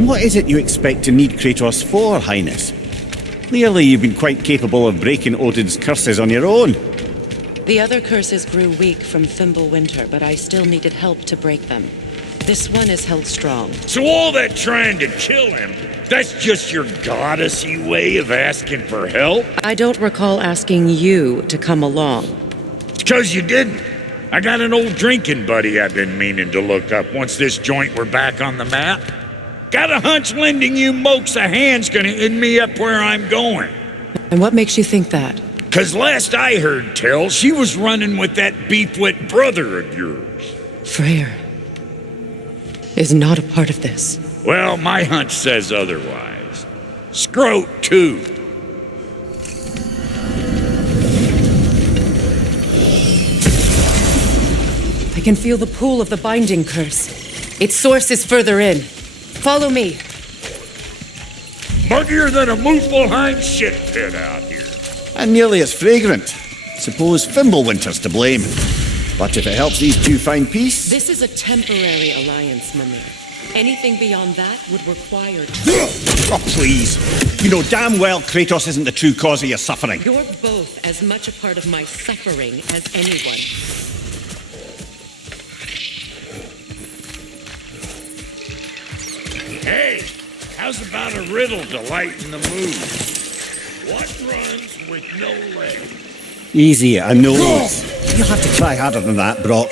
And what is it you expect to need Kratos for, Highness? Clearly you've been quite capable of breaking Odin's curses on your own. The other curses grew weak from Fimbulwinter, but I still needed help to break them. This one is held strong. So all that trying to kill him, that's just your goddessy way of asking for help? I don't recall asking you to come along. It's 'cause you didn't. I got an old drinking buddy I've been meaning to look up once this joint were back on the map. Got a hunch lending you mokes a hand's gonna end me up where I'm going. And what makes you think that? 'Cause last I heard tell, she was running with that beef-wit brother of yours. Freyr is not a part of this. Well, my hunch says otherwise. Scrote, too. I can feel the pull of the binding curse. Its source is further in. Follow me. Muggier than a Muspelheim shit pit out here. And nearly as fragrant. Suppose Fimbulwinter's to blame. But if it helps these two find peace... This is a temporary alliance, Mimir. Anything beyond that would require... Oh, please. You know damn well Kratos isn't the true cause of your suffering. You're both as much a part of my suffering as anyone. Hey, how's about a riddle to lighten the mood? What runs with no legs? Easy, I know. You'll have to try harder than that, Brock.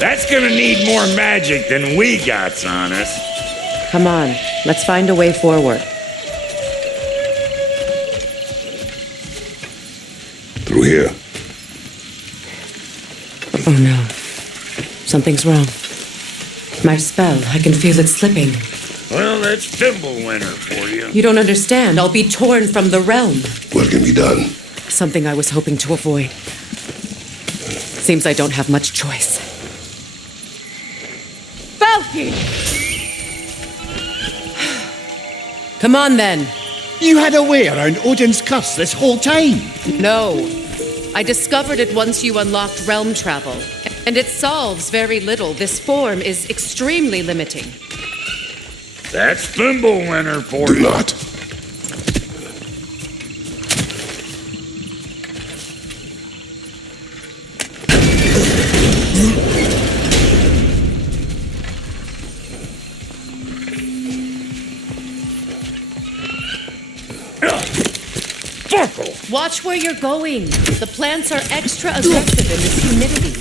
That's gonna need more magic than we got on us. Come on, let's find a way forward. Through here. Oh no. Something's wrong. My spell, I can feel it slipping. Well, that's Fimbulwinter for you. You don't understand. I'll be torn from the realm. What can be done? Something I was hoping to avoid. Seems I don't have much choice. Falky! Come on, then. You had a way around Odin's curse this whole time. No. I discovered it once you unlocked realm travel. And it solves very little. This form is extremely limiting. That's Fimbulwinter for Do you. not. Watch where you're going. The plants are extra aggressive in this humidity.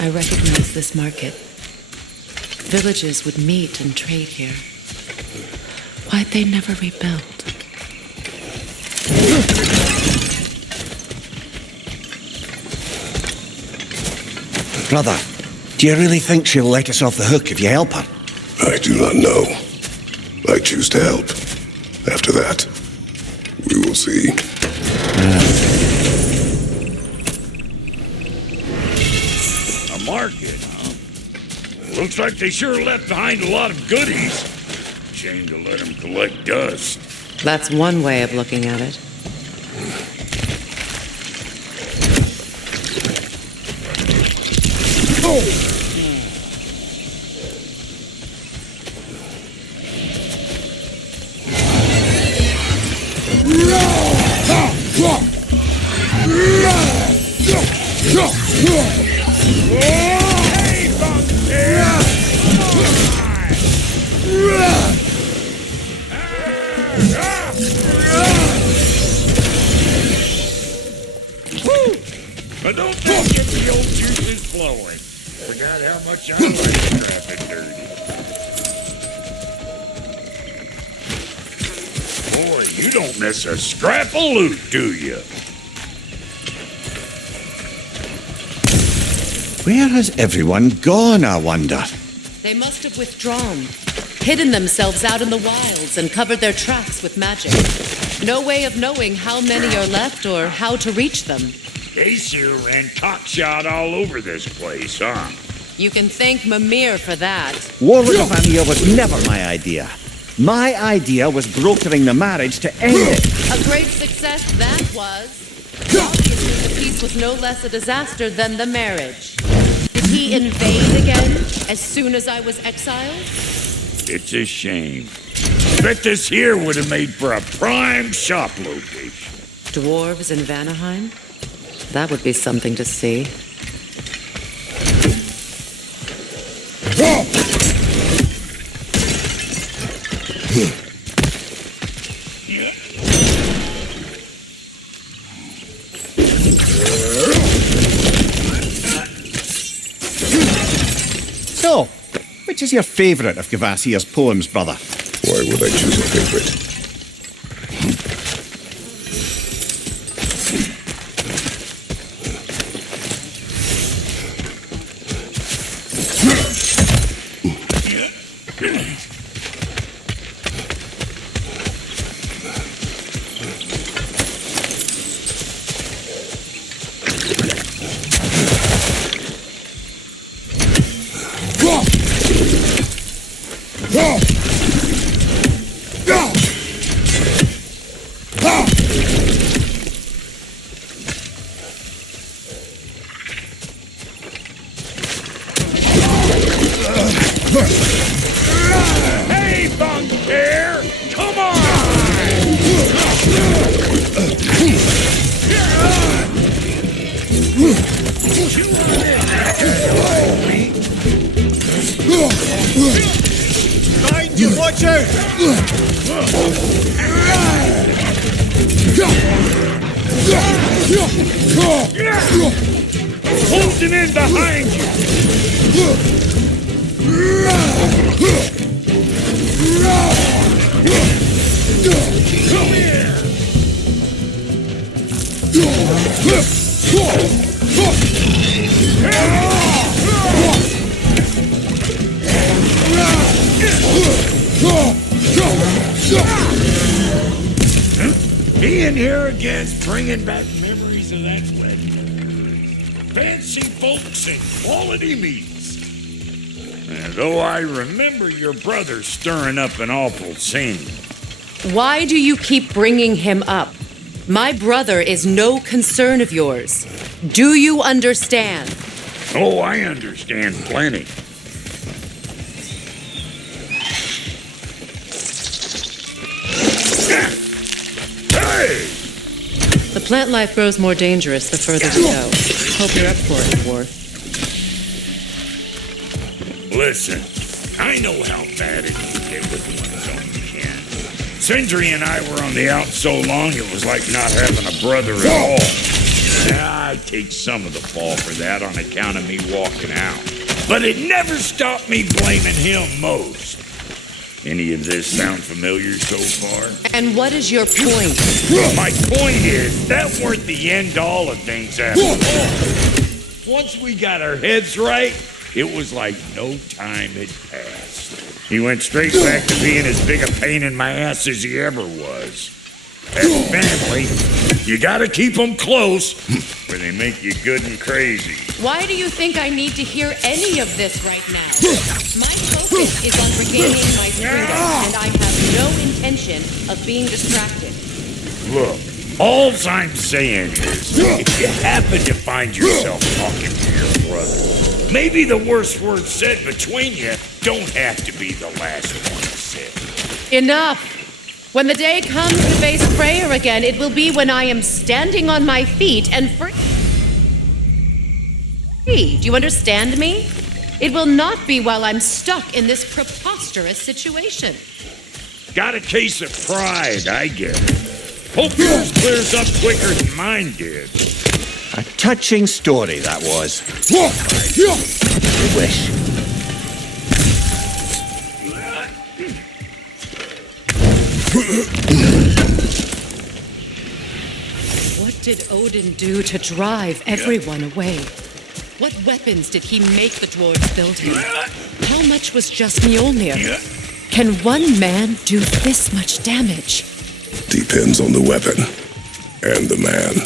I recognize this market. Villages would meet and trade here. Why'd they never rebuild? Brother, do you really think she'll let us off the hook if you help her? I do not know. I choose to help. After that, we will see. A market, huh? Looks like they sure left behind a lot of goodies. Shame to let them collect dust. That's one way of looking at it. flowing. Forgot how much I like scrapping dirty. Boy, you don't miss a scrap of loot, do you? Where has everyone gone, I wonder? They must have withdrawn, hidden themselves out in the wilds, and covered their tracks with magic. No way of knowing how many are left or how to reach them. Aesir ran cockshot all over this place, huh? You can thank Mimir for that. War with the Vanir was never my idea. My idea was brokering the marriage to end it. A great success that was. Obviously, the peace was no less a disaster than the marriage. Did he invade again as soon as I was exiled? It's a shame. Bet this here would have made for a prime shop location. Dwarves in Vanaheim? That would be something to see. So, which is your favourite of Kvasir's poems, brother? Why would I choose a favorite? Hey, Bunk Bear! Come on! Behind you, watch out! Closing in behind you! Come here! He in here again, bringing back memories of that wedding. Fancy folks and quality meats. And though I remember your brother stirring up an awful scene. Why do you keep bringing him up? My brother is no concern of yours. Do you understand? Oh, I understand plenty. Hey! The plant life grows more dangerous the further we go. Hope you're up for it, Dwarf. Listen, I know how bad it can get with one's own kin. Sindri and I were on the out so long it was like not having a brother at all. I take some of the fall for that on account of me walking out. But it never stopped me blaming him most. Any of this sound familiar so far? And what is your point? My point is, that weren't the end-all of things after all. Once we got our heads right, it was like no time had passed. He went straight back to being as big a pain in my ass as he ever was. As family, you gotta keep them close, or they make you good and crazy. Why do you think I need to hear any of this right now? My focus is on regaining my freedom, and I have no intention of being distracted. Look, all I'm saying is, if you happen to find yourself talking to your brother, maybe the worst word said between you don't have to be the last one said. Enough! When the day comes to face prayer again, it will be when I am standing on my feet and free. Do you understand me? It will not be while I'm stuck in this preposterous situation. Got a case of pride, I get it. Hope yours clears up quicker than mine did. A touching story, that was. I wish. What did Odin do to drive everyone away? What weapons did he make the dwarves build him? How much was just Mjolnir? Can one man do this much damage? Depends on the weapon and the man.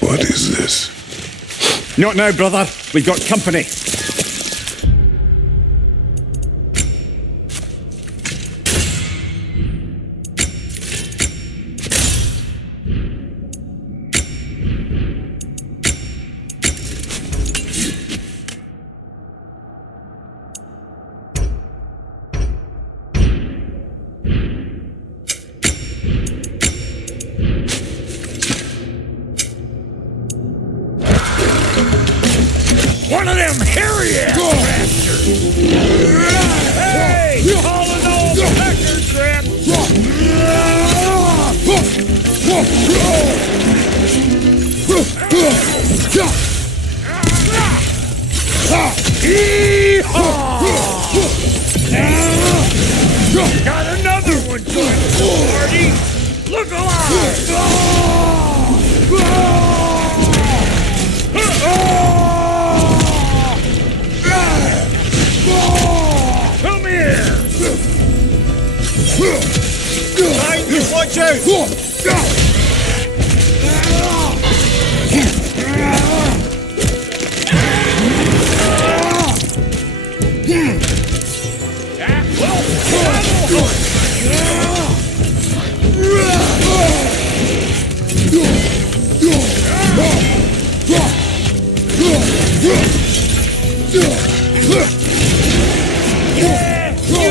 What is this? Not now, brother. We've got company. One of them hairy-ass bastards! Hey! Calling all the pecker trap! Got another one joining the party! Look alive! Come here! Behind you, watch out! You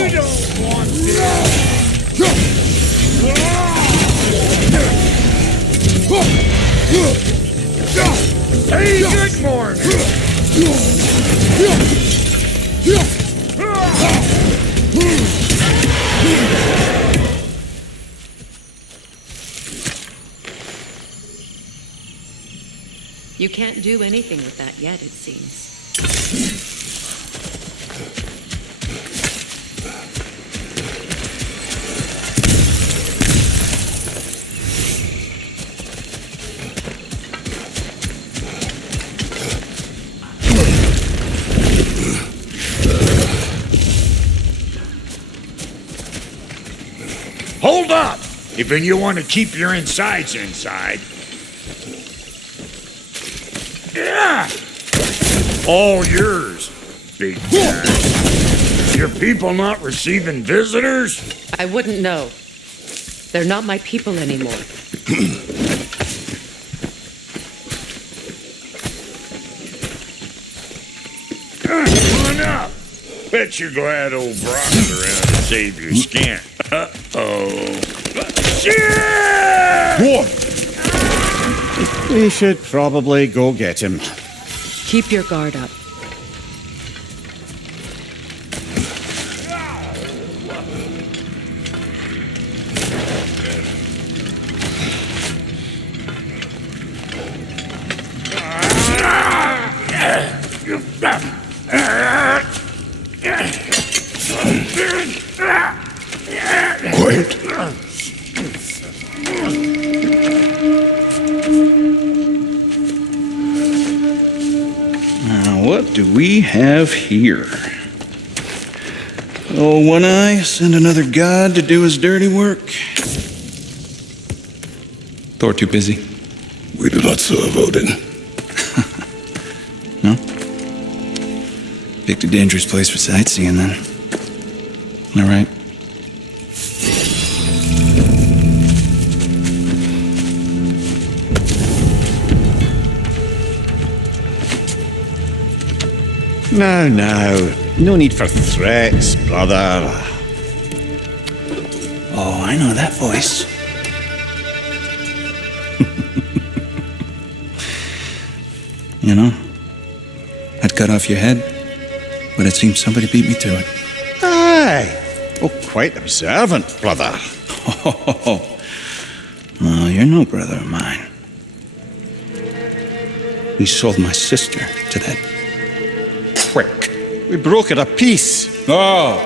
don't want this! Hey, good morning! You can't do anything with that yet, it seems. Hold up! If you want to keep your insides inside. Yeah! All yours, big guy. Is your people not receiving visitors? I wouldn't know. They're not my people anymore. Come on up. Bet you're glad old Brock's around to save your skin. Uh-oh. Shit! What? We should probably go get him. Keep your guard up. Quiet. Now, what do we have here? Oh, One Eye, send another god to do his dirty work. Thor too busy? We do not serve Odin. No? Picked a dangerous place for sightseeing, then. All right. Now, no need for threats, brother. Oh, I know that voice. You know, I'd cut off your head, but it seems somebody beat me to it. Aye. Oh, quite observant, brother. Oh, You're no brother of mine. You sold my sister to that prick. We broke it a piece. Oh!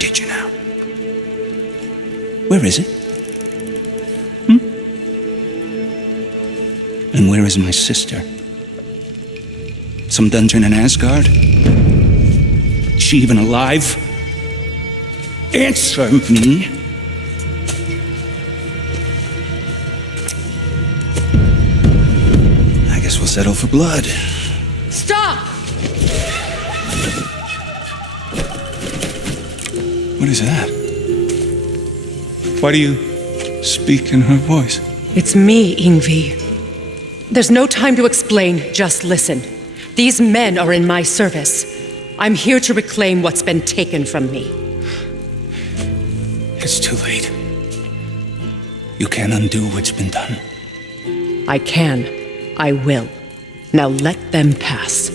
Did you now? Where is it? And where is my sister? Some dungeon in Asgard? Is she even alive? Answer me! I guess we'll settle for blood. Stop! What is that? Why do you speak in her voice? It's me, Yngvi. There's no time to explain, just listen. These men are in my service. I'm here to reclaim what's been taken from me. It's too late. You can't undo what's been done. I can. I will. Now let them pass.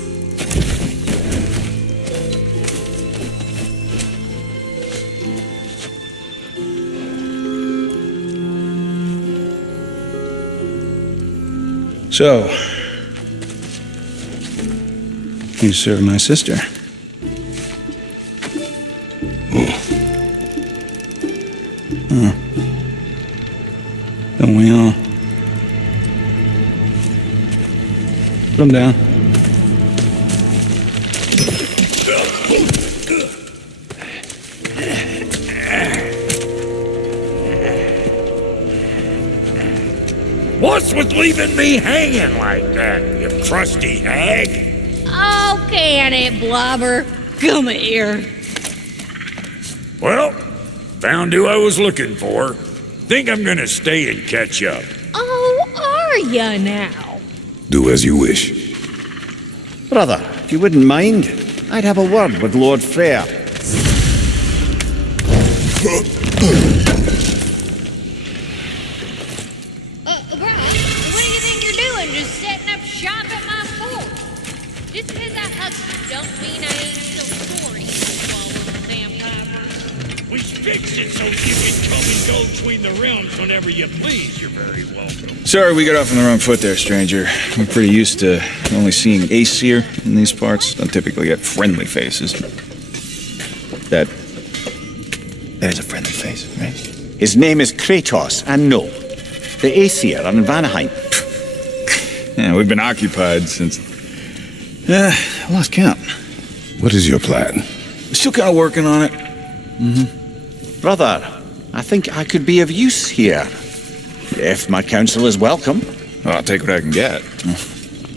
So, you serve my sister. Don't we all? Put him down. What's with leaving me hanging like that, you crusty hag? Oh, can it, Blubber? Come here. Well, found who I was looking for. Think I'm gonna stay and catch up. Oh, are ya now? Do as you wish. Brother, if you wouldn't mind, I'd have a word with Lord Freyr. Brian, what do you think you're doing? Just setting up shop at my fort? Just because I hugged you don't mean I ain't still sorry, you swallowing vampires. We fixed it so you can come and go between the realms whenever you please. You're very welcome. Sorry we got off on the wrong foot there, stranger. We're pretty used to only seeing Aesir in these parts. Don't typically get friendly faces. That is a friendly face, right? His name is Kratos, and no, the Aesir are in Vanaheim. Yeah, we've been occupied since... I lost count. What is your plan? Still kind of working on it. Brother, I think I could be of use here. If my counsel is welcome. Well, I'll take what I can get.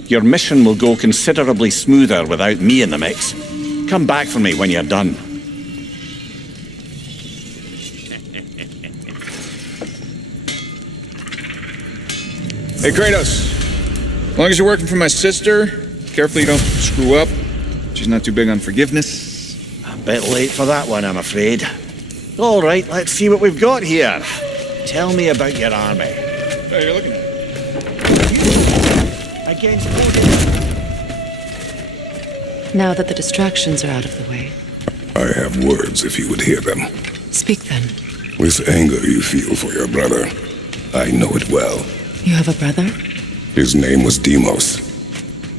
Your mission will go considerably smoother without me in the mix. Come back for me when you're done. Hey, Kratos. As long as you're working for my sister, carefully you don't screw up. She's not too big on forgiveness. A bit late for that one, I'm afraid. All right, let's see what we've got here. Tell me about your army. Oh, you're looking at it. Against Odin. Now that the distractions are out of the way, I have words if you would hear them. speak then. With anger you feel for your brother, I know it well. You have a brother? His name was Deimos.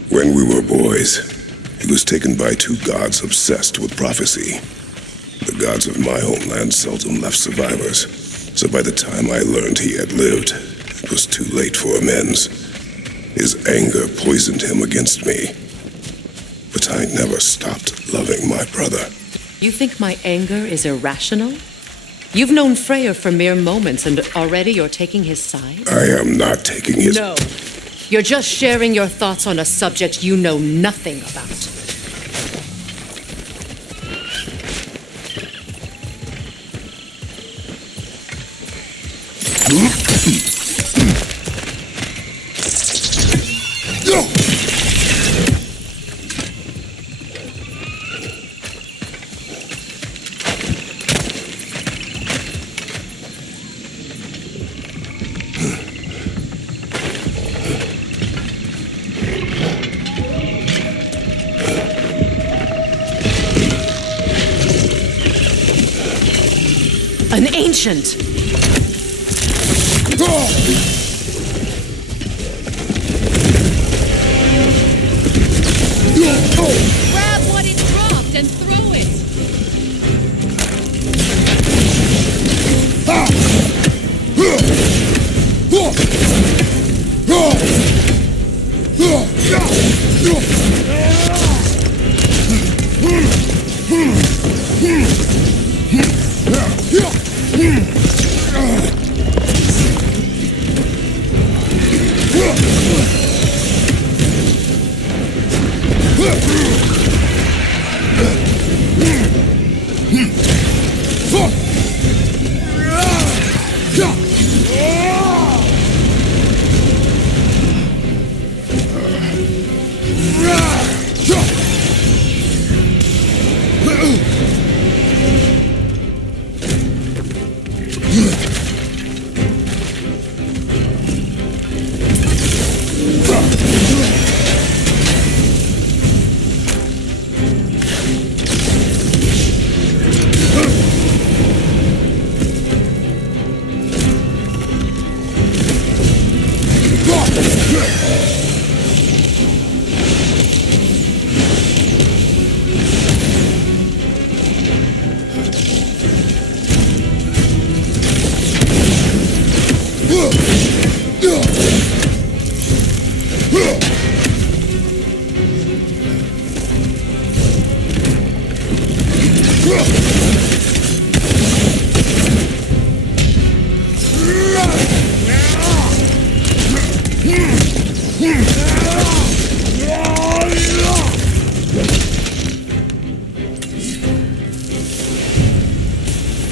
When we were boys, he was taken by two gods obsessed with prophecy. The gods of my homeland seldom left survivors, so by the time I learned he had lived, it was too late for amends. His anger poisoned him against me. But I never stopped loving my brother. You think my anger is irrational? You've known Freyr for mere moments, and already you're taking his side? I am not taking his... No. You're just sharing your thoughts on a subject you know nothing about. An ancient! Grab what it dropped and throw it!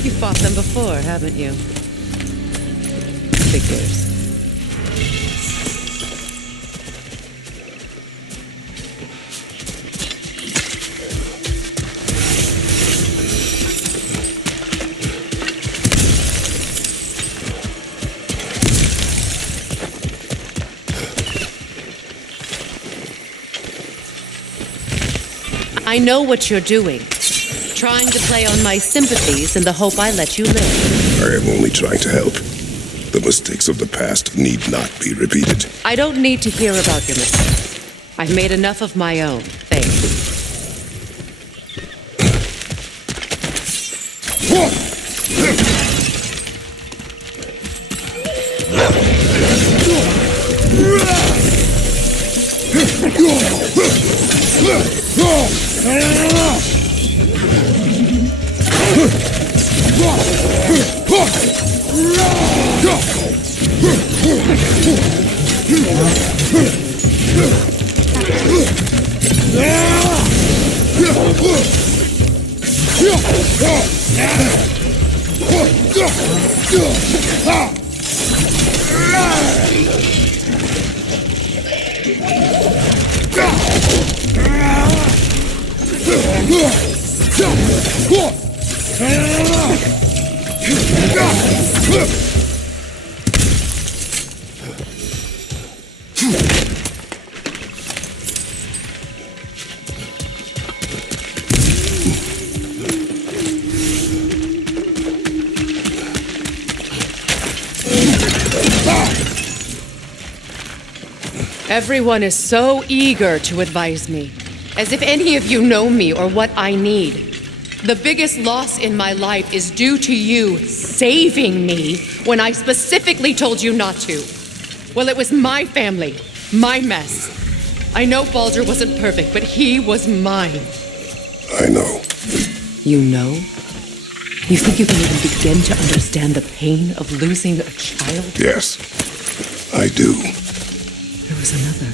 You fought them before, haven't you? Figures. I know what you're doing. Trying to play on my sympathies in the hope I let you live. I am only trying to help. The mistakes of the past need not be repeated. I don't need to hear about your mistakes. I've made enough of my own, thanks. Everyone is so eager to advise me, as if any of you know me or what I need. The biggest loss in my life is due to you saving me when I specifically told you not to. Well, it was my family, my mess. I know Baldur wasn't perfect, but he was mine. I know. You know? You think you can even begin to understand the pain of losing a child? Yes, I do. There was another.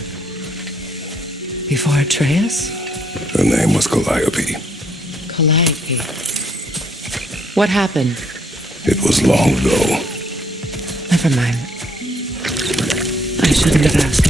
Before Atreus? Her name was Calliope. Calliope. What happened? It was long ago. Never mind. I shouldn't have asked.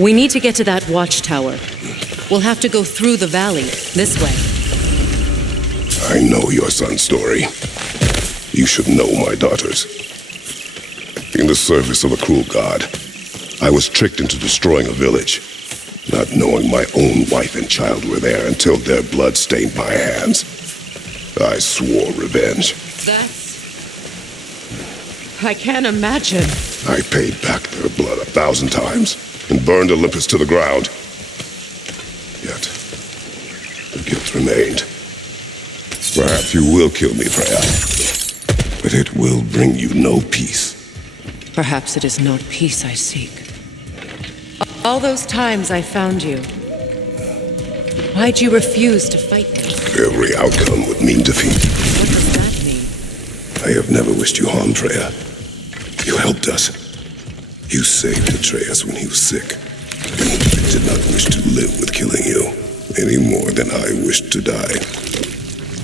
We need to get to that watchtower. We'll have to go through the valley, this way. I know your son's story. You should know my daughter's. In the service of a cruel god, I was tricked into destroying a village, not knowing my own wife and child were there until their blood stained my hands. I swore revenge. I can't imagine. I paid back their blood 1,000 times and burned Olympus to the ground. Yet, the guilt remained. Perhaps you will kill me, Freya, but it will bring you no peace. Perhaps it is not peace I seek. All those times I found you, why'd you refuse to fight me? Every outcome would mean defeat. What does that mean? I have never wished you harm, Freya. You helped us. You saved Atreus when he was sick. I did not wish to live with killing you, any more than I wished to die.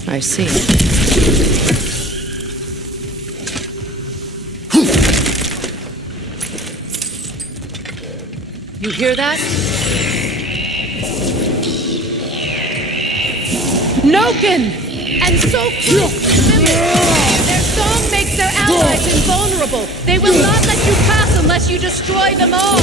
I see. You hear that? Noken! And so close! Their song makes their allies invulnerable. They will not let you pass unless you destroy them all.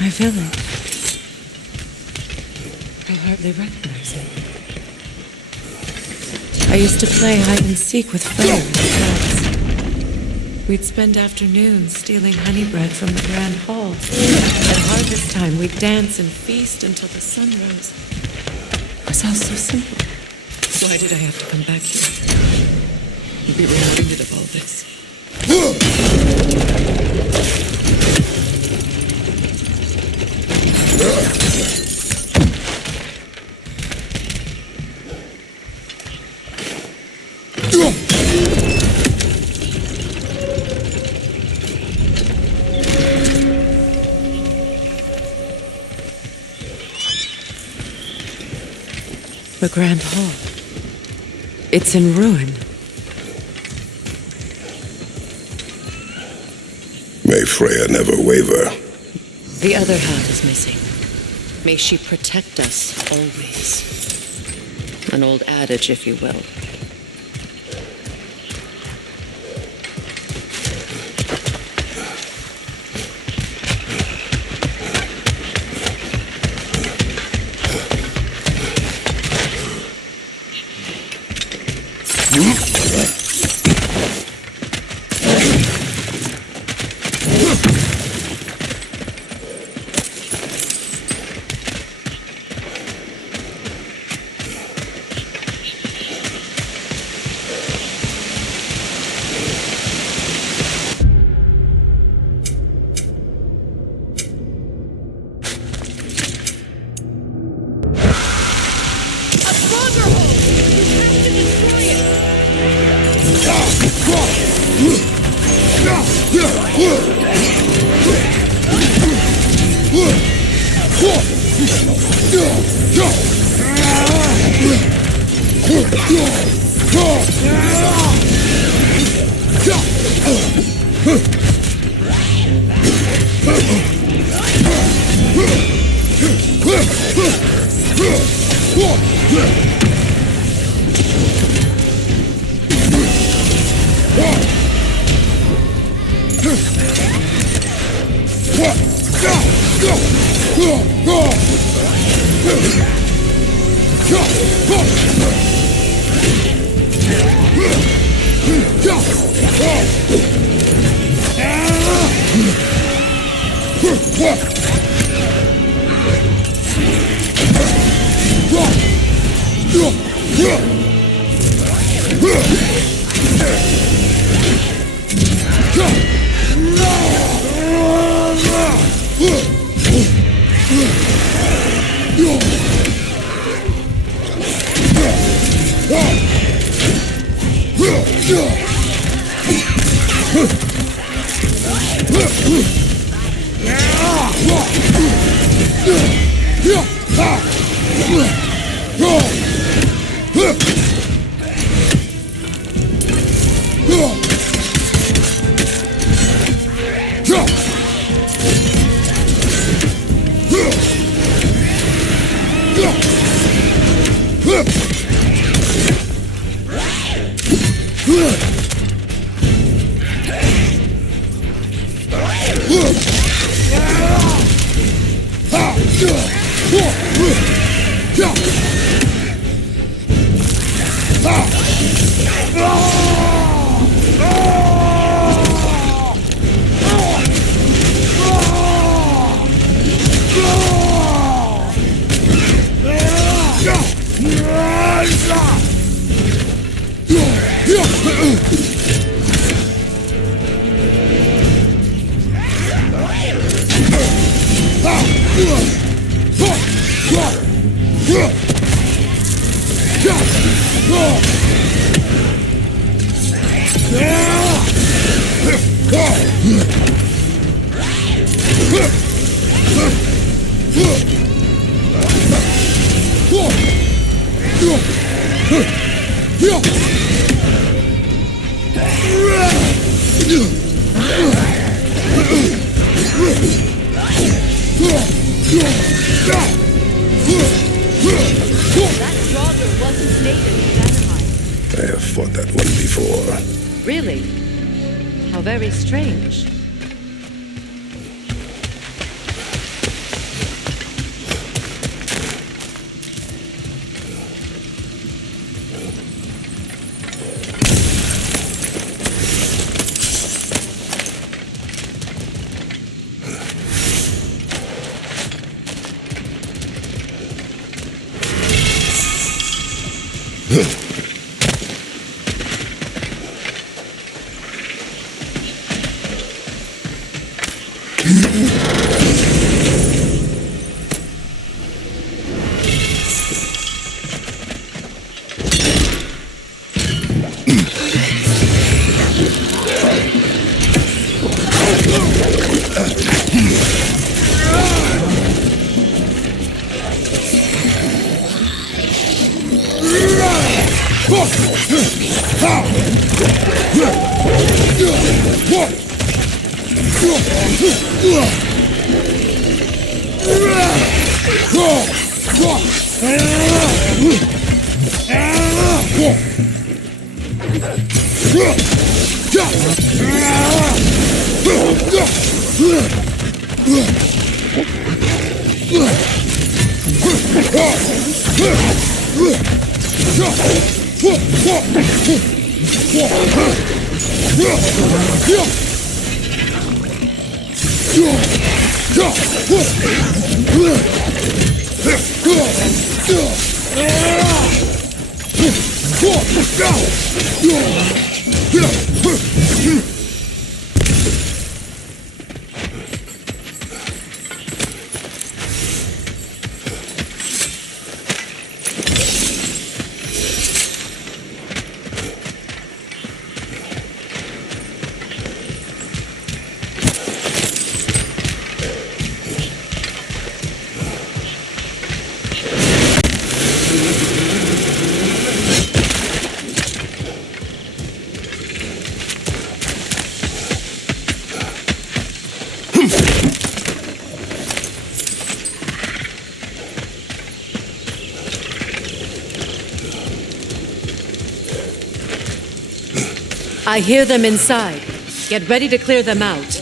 My village. I hardly recognize it. I used to play hide and seek with friends. We'd spend afternoons stealing honey bread from the grand hall. At harvest time, we'd dance and feast until the sun rose. It was all so simple. Why did I have to come back here? Be reminded of all this. The Grand Hall. It's in ruin. May Freya never waver. The other half is missing. May she protect us always. An old adage, if you will. Draugr wasn't native to Vanaheim. I have fought that one before. Really? How very strange. I hear them inside. Get ready to clear them out.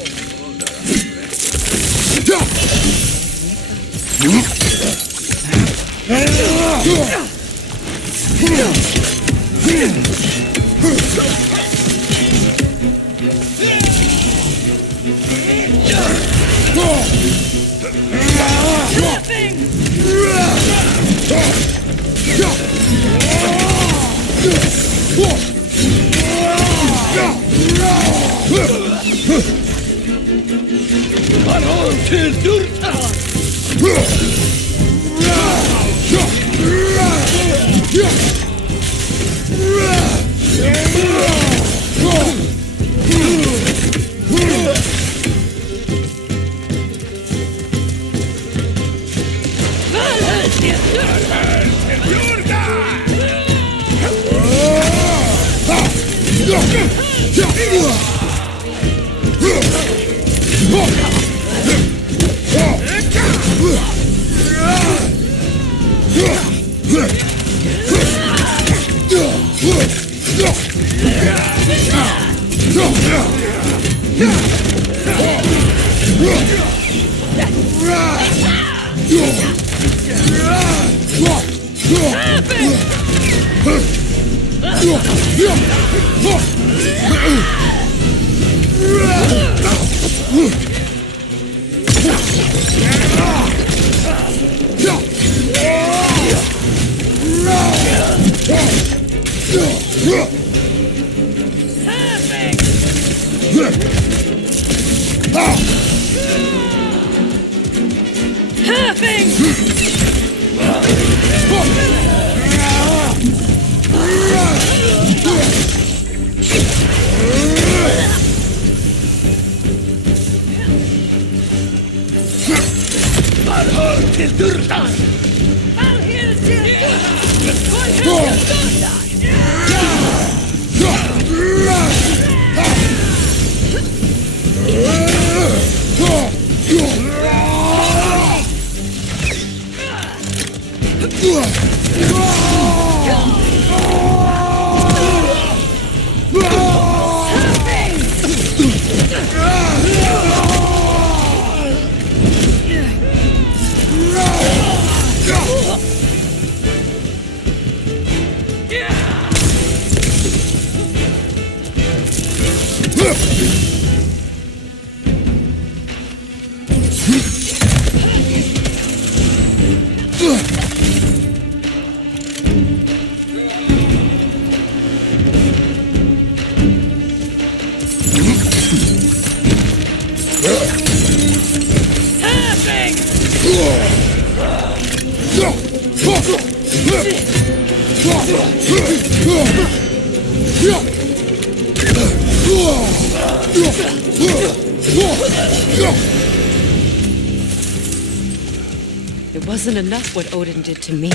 It wasn't enough what Odin did to me.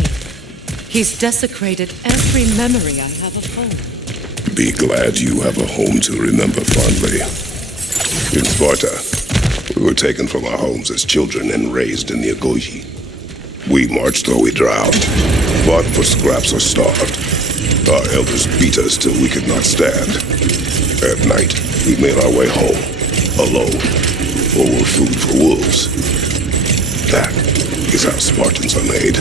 He's desecrated every memory I have of home. Be glad you have a home to remember fondly. In Sparta, we were taken from our homes as children and raised in the Agoge. We marched or we drowned, fought for scraps or starved. Our elders beat us till we could not stand. At night, we made our way home, alone, or were food for wolves. That is how Spartans are made.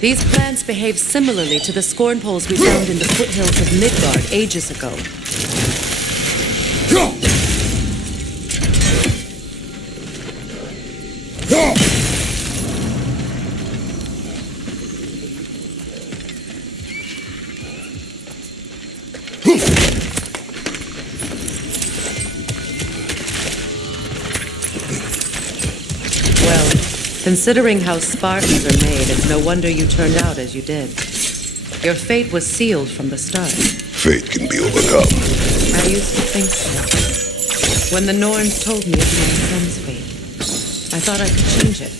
These plants behave similarly to the scorn poles we found in the foothills of Midgard ages ago. Well, considering how Spartans are made, it's no wonder you turned out as you did. Your fate was sealed from the start. Fate can be overcome. I used to think so. When the Norns told me of my son's fate, I thought I could change it.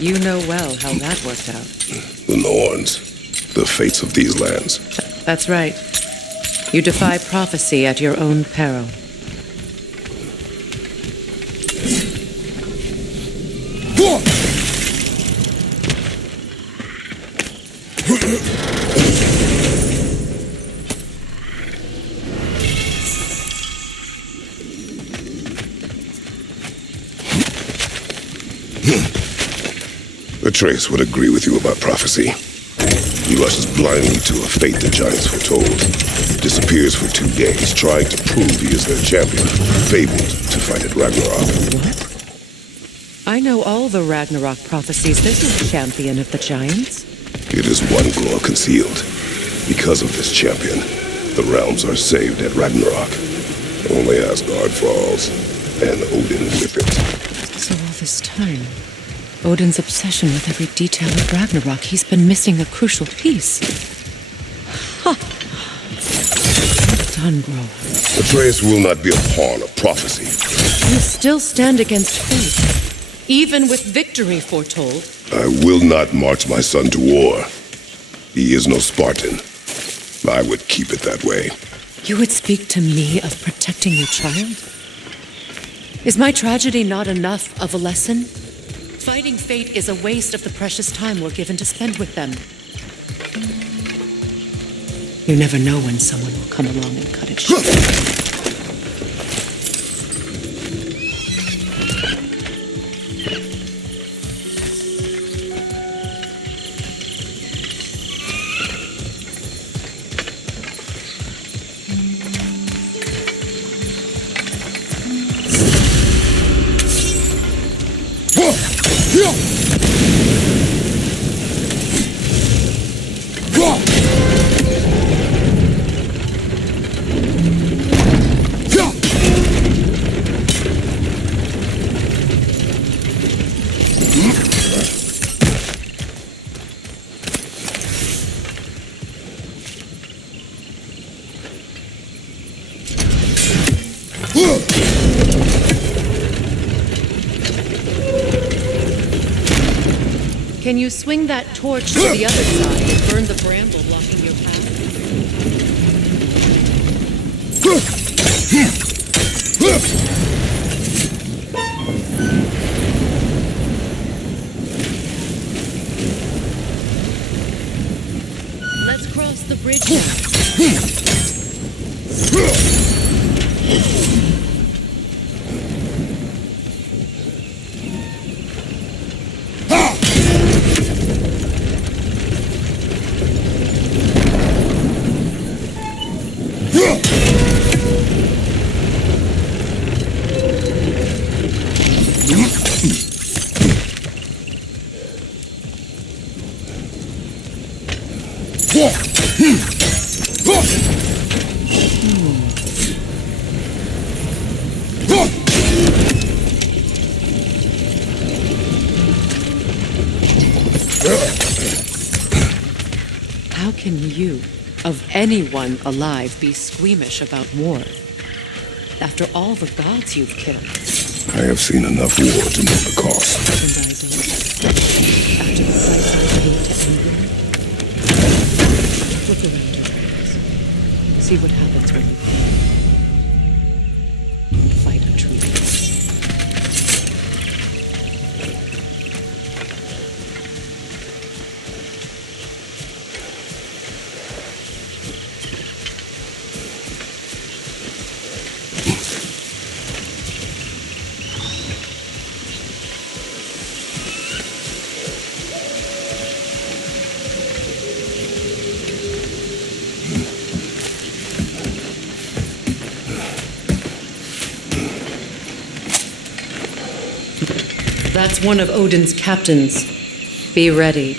You know well how that worked out. The Norns, the fates of these lands. That's right. You defy prophecy at your own peril. Atreus would agree with you about prophecy. He rushes blindly to a fate the giants foretold. Disappears for 2 days, trying to prove he is their champion, fabled to fight at Ragnarok. What? I know all the Ragnarok prophecies. There's no champion of the giants. It is one glow concealed. Because of this champion, the realms are saved at Ragnarok. Only Asgard falls, and Odin with it. So all this time, Odin's obsession with every detail of Ragnarok, he's been missing a crucial piece. Ha! Well done, bro. Atreus will not be a pawn of prophecy. You still stand against fate, even with victory foretold. I will not march my son to war. He is no Spartan. I would keep it that way. You would speak to me of protecting your child? Is my tragedy not enough of a lesson? Fighting fate is a waste of the precious time we're given to spend with them. You never know when someone will come along and cut it short. Can you swing that torch to the other side and burn the bramble blocking your path? bridge now. How can you, of anyone alive, be squeamish about war? After all the gods you've killed. I have seen enough war to know the cost. And Ryzen, after the price I paid to end them, look around your eyes. See what happens when you fight a true war. That's one of Odin's captains. Be ready.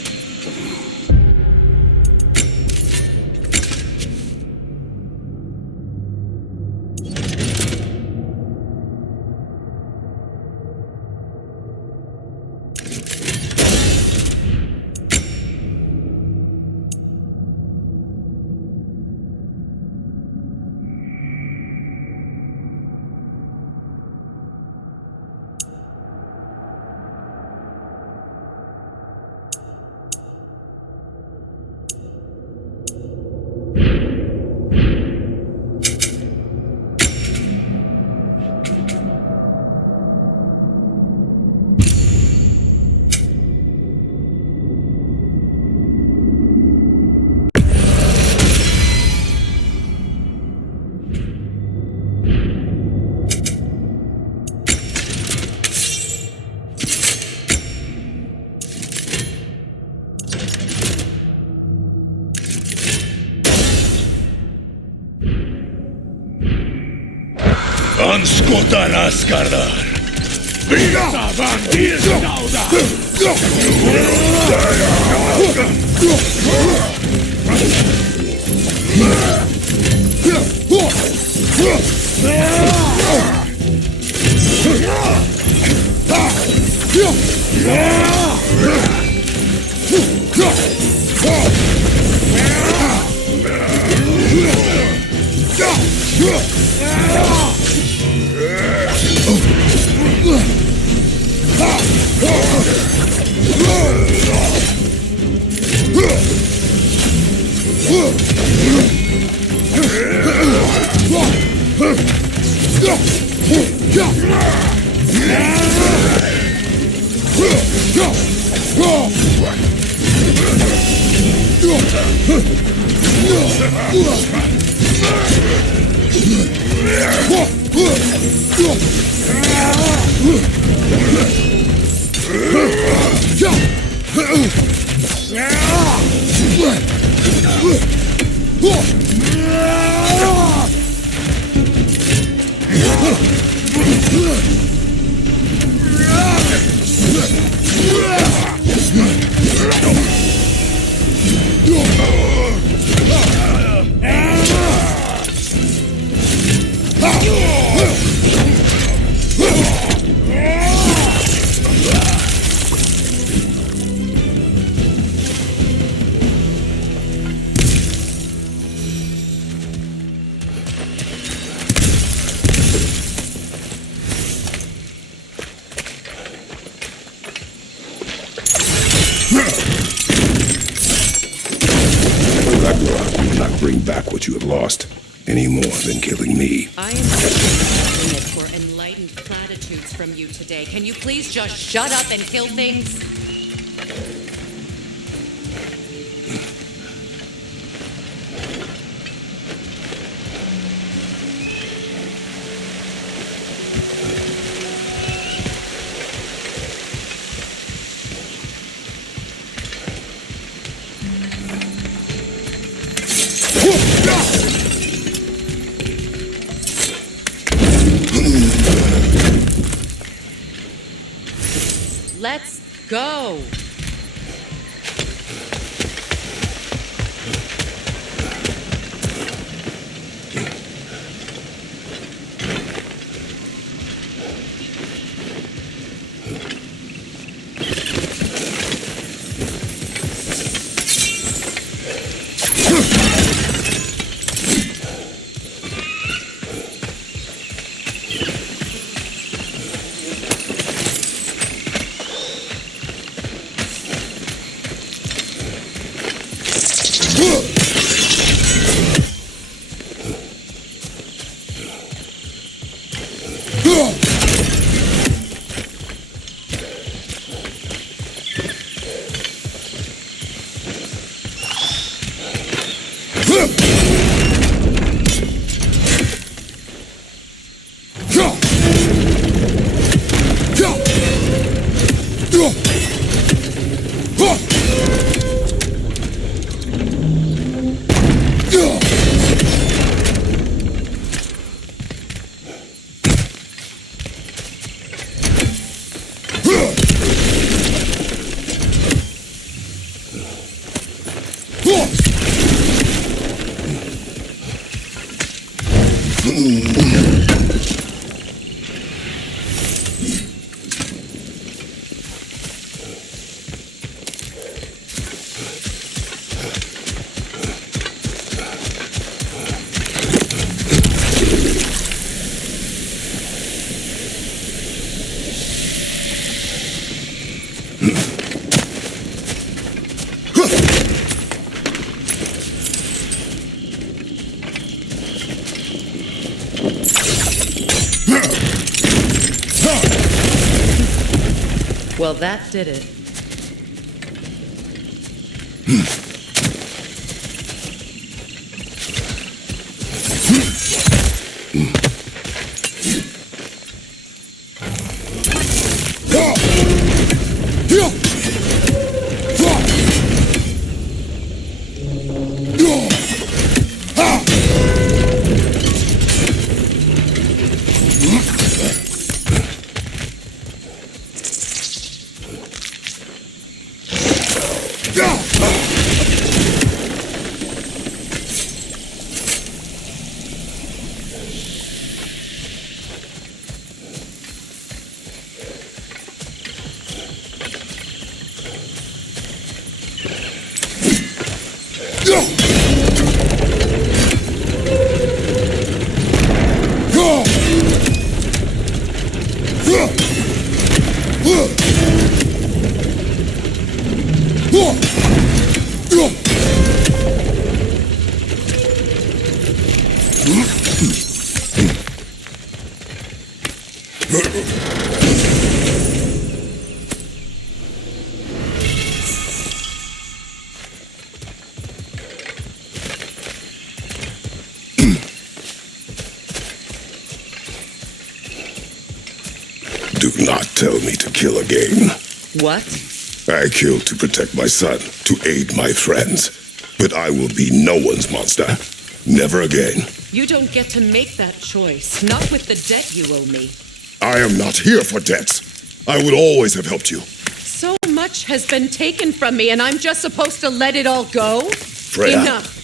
Anskutan askardar. Vita vandilsauda. Ragnarok will not bring back what you have lost, any more than killing me. I am in it for enlightened platitudes from you today. Can you please just shut up and kill things? let's go. Well, that did it. Do not tell me to kill again. What? I killed to protect my son, to aid my friends. But I will be no one's monster. Never again. You don't get to make that choice. Not with the debt you owe me. I am not here for debts. I would always have helped you. So much has been taken from me, and I'm just supposed to let it all go? Freya. Enough.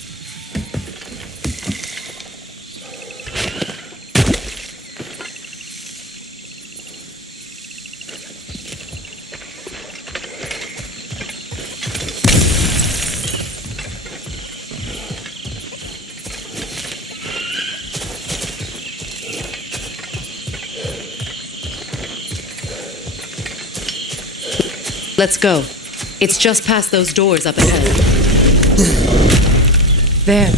Let's go. It's just past those doors up ahead. There.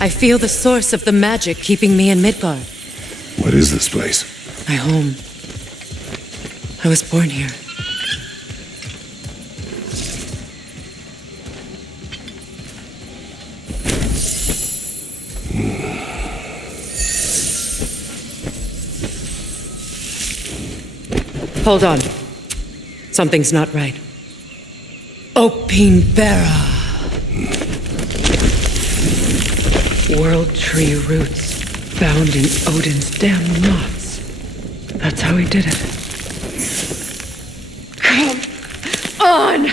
I feel the source of the magic keeping me in Midgard. What is this place? My home. I was born here. Hold on. Something's not right. Opinbera. World tree roots found in Odin's damn knots. That's how he did it. on!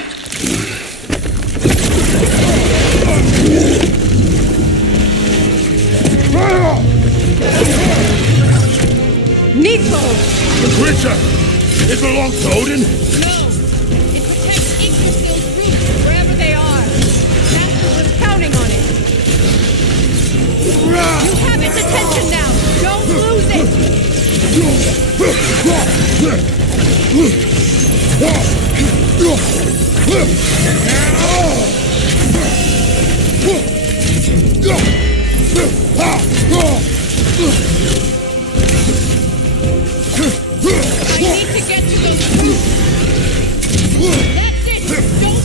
Needful! The creature! It belongs to Odin? No! It protects Yggdrasil's roots wherever they are. Master was counting on it. You have its attention now! Don't lose it! I need to get to those roots! That's it! Don't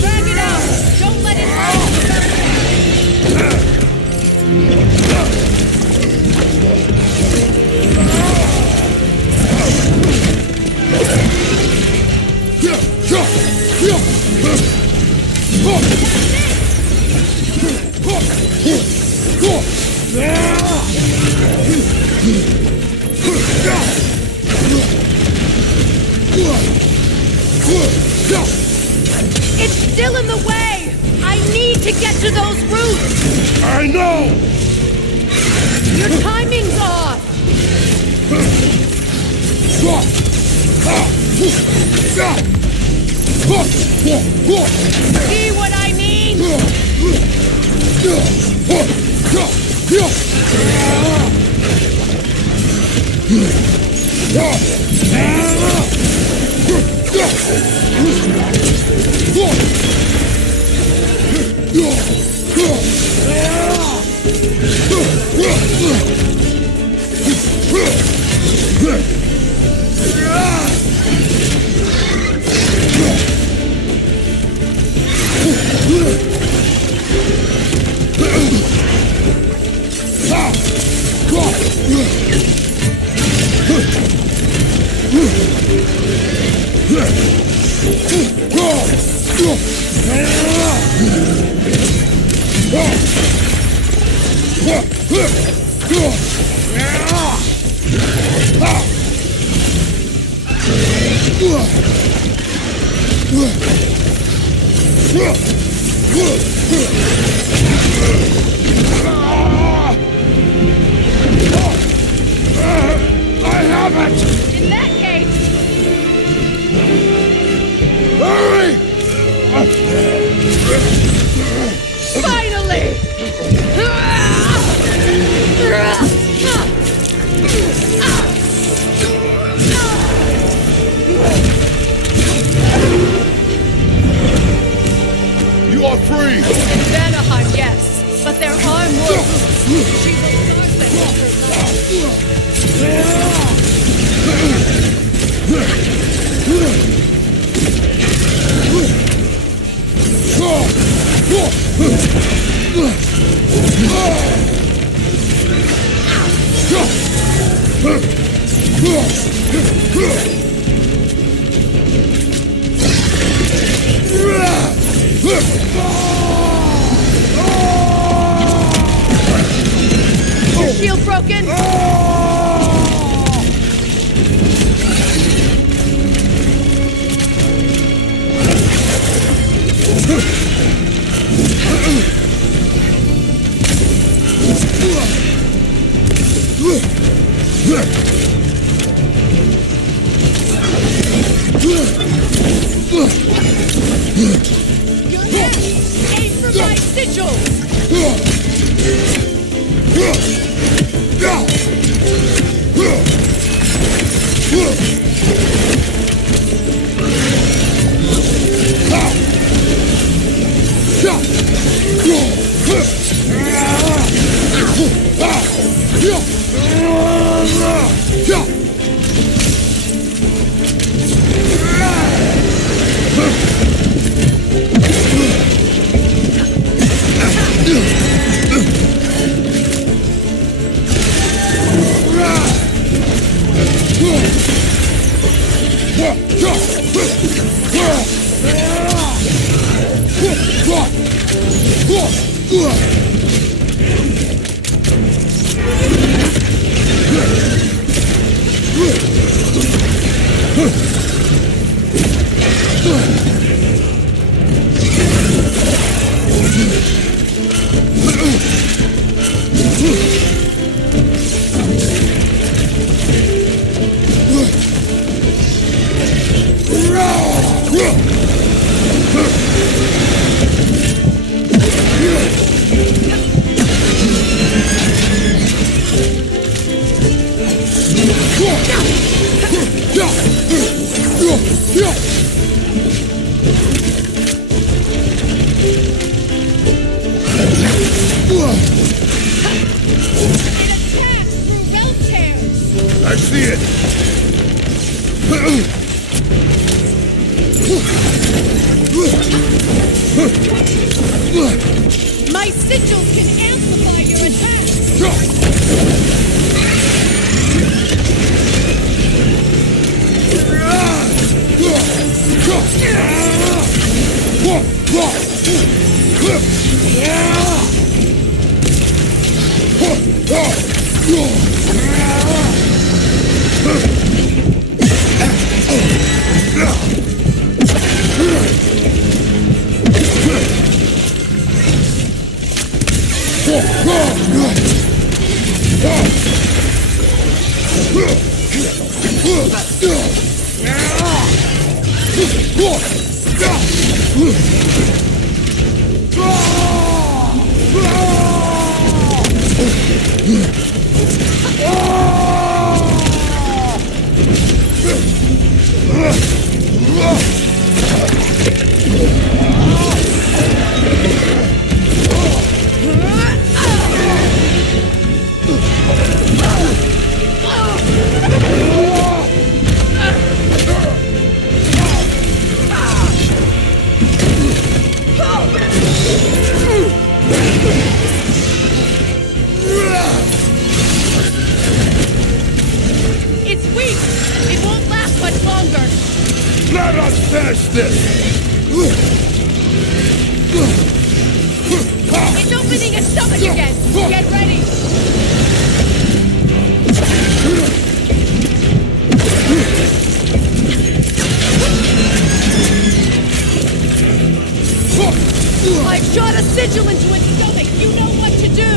drag it out! Don't let it fall! It's still in the way! I need to get to those roots! I know! Your timing's off! See what I mean? I have it! In that case, Hurry! finally! You are free! Vanaheim, yes, but there are more roots. She will start the Your shield broken? Your head! Aim for my sigil! I see it! My sigils can amplify your attack! It's weak! It won't last much longer! Let us finish this! It's opening its stomach again! Get ready! I've shot a sigil into its stomach! You know what to do!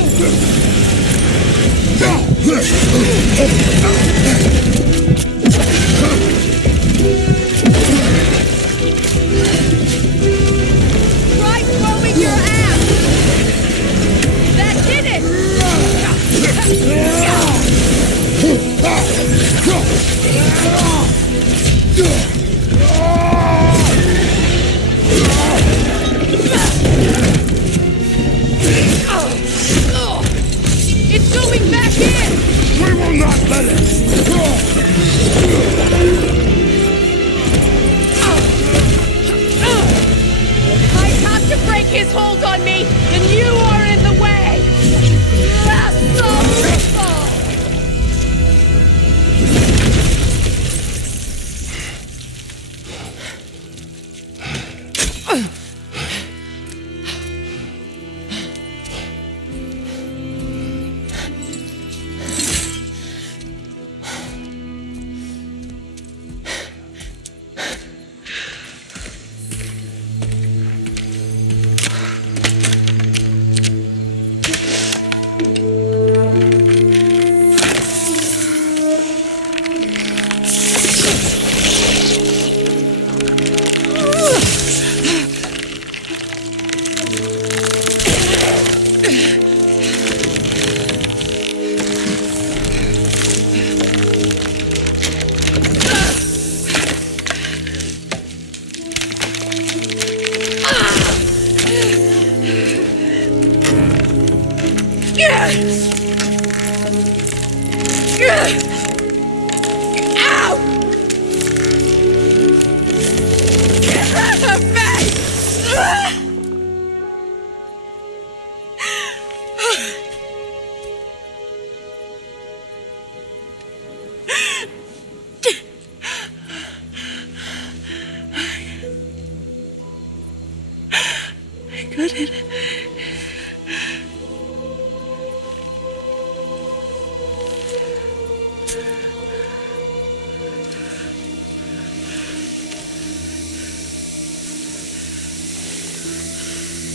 Try throwing your ass! That did it! It's going back in! We will not let it! I have to break his hold on me, and you are in the way! Wrestle!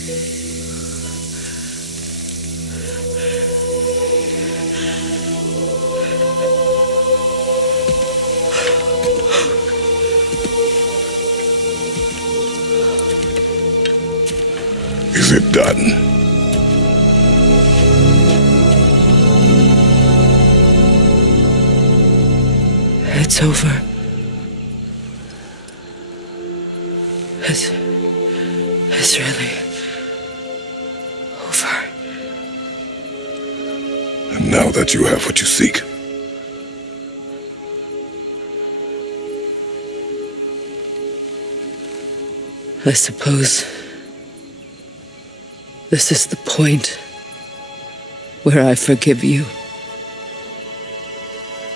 Is it done? It's over. It's really over. And now that you have what you seek, I suppose this is the point where I forgive you,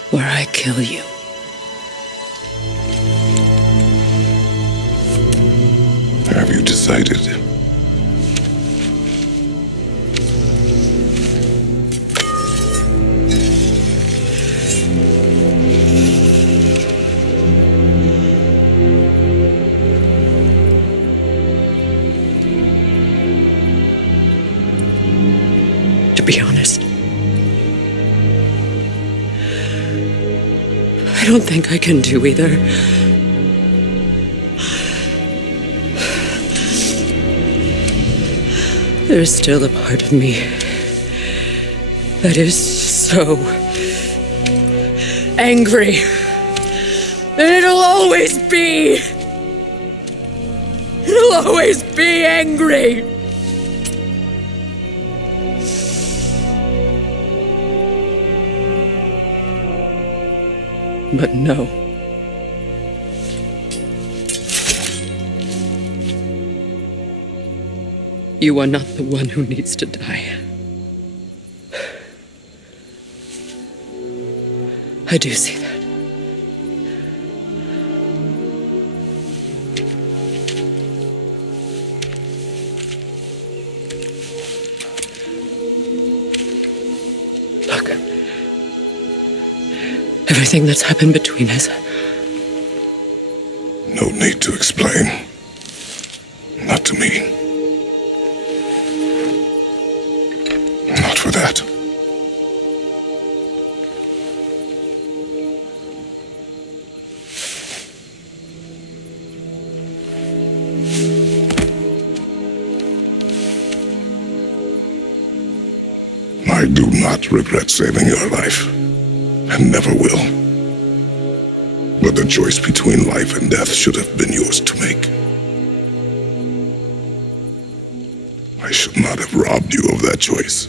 where I kill you. have you decided? To be honest, I don't think I can do either. There's still a part of me that is so angry. And it'll always be. It'll always be angry. But no. You are not the one who needs to die. I do see that. Look. Everything that's happened between us. No need to explain. Not to me. Not for that. I do not regret saving your life, and never will. But the choice between life and death should have been yours to make. I should not have robbed you of that choice.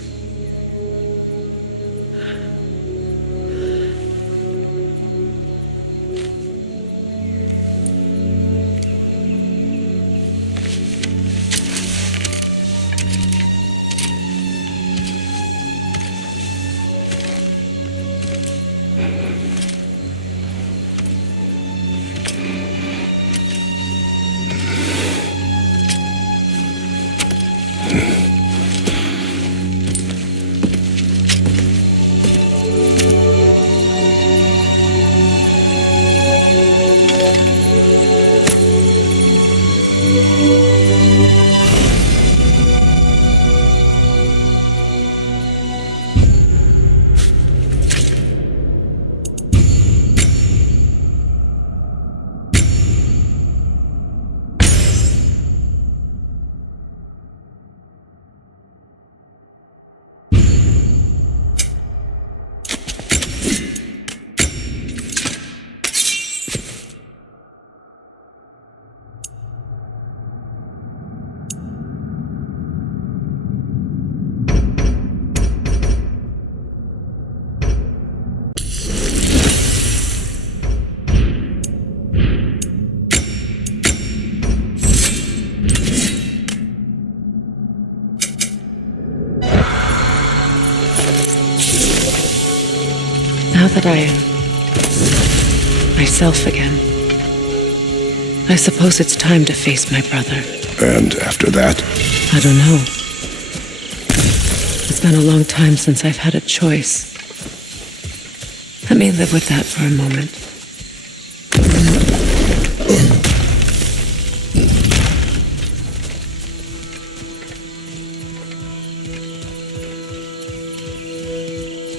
Now that I am myself again, I suppose it's time to face my brother. And after that? I don't know. It's been a long time since I've had a choice. Let me live with that for a moment.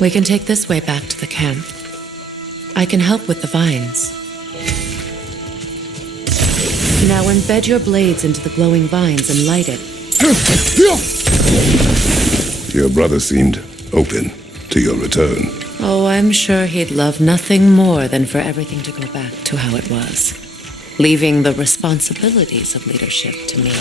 We can take this way back to the camp. I can help with the vines. Now embed your blades into the glowing vines and light it. Your brother seemed open to your return. Oh, I'm sure he'd love nothing more than for everything to go back to how it was, leaving the responsibilities of leadership to me.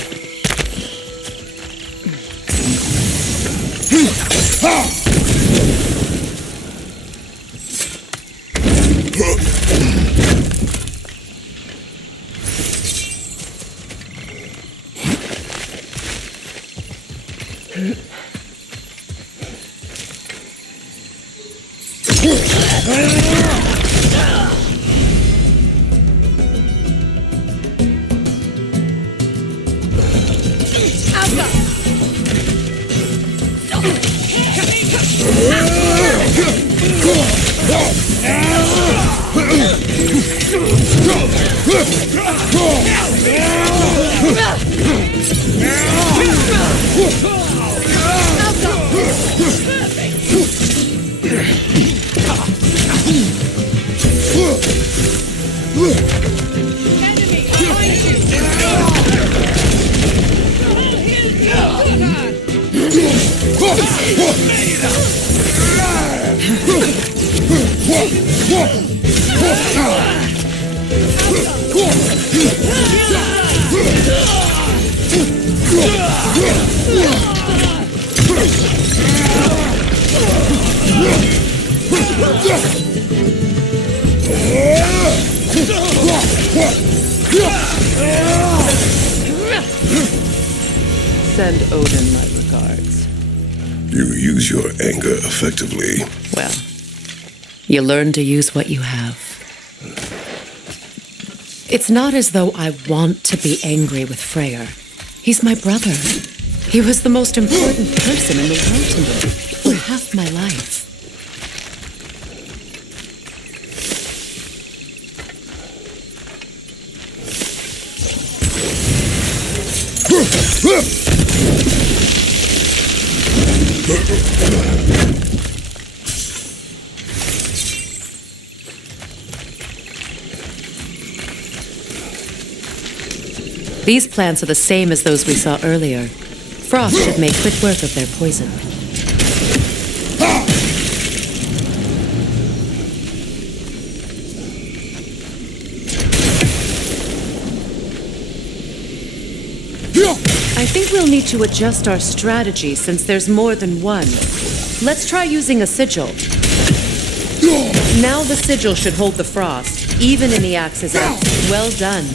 Send Odin my regards. You use your anger effectively. Well, you learn to use what you have. It's not as though I want to be angry with Freyr. He's my brother. He was the most important person in the world to me for half my life. These plants are the same as those we saw earlier. Frost should make quick work of their poison. I think we'll need to adjust our strategy since there's more than one. Let's try using a sigil. Now the sigil should hold the frost, even in the axe's end. Well done.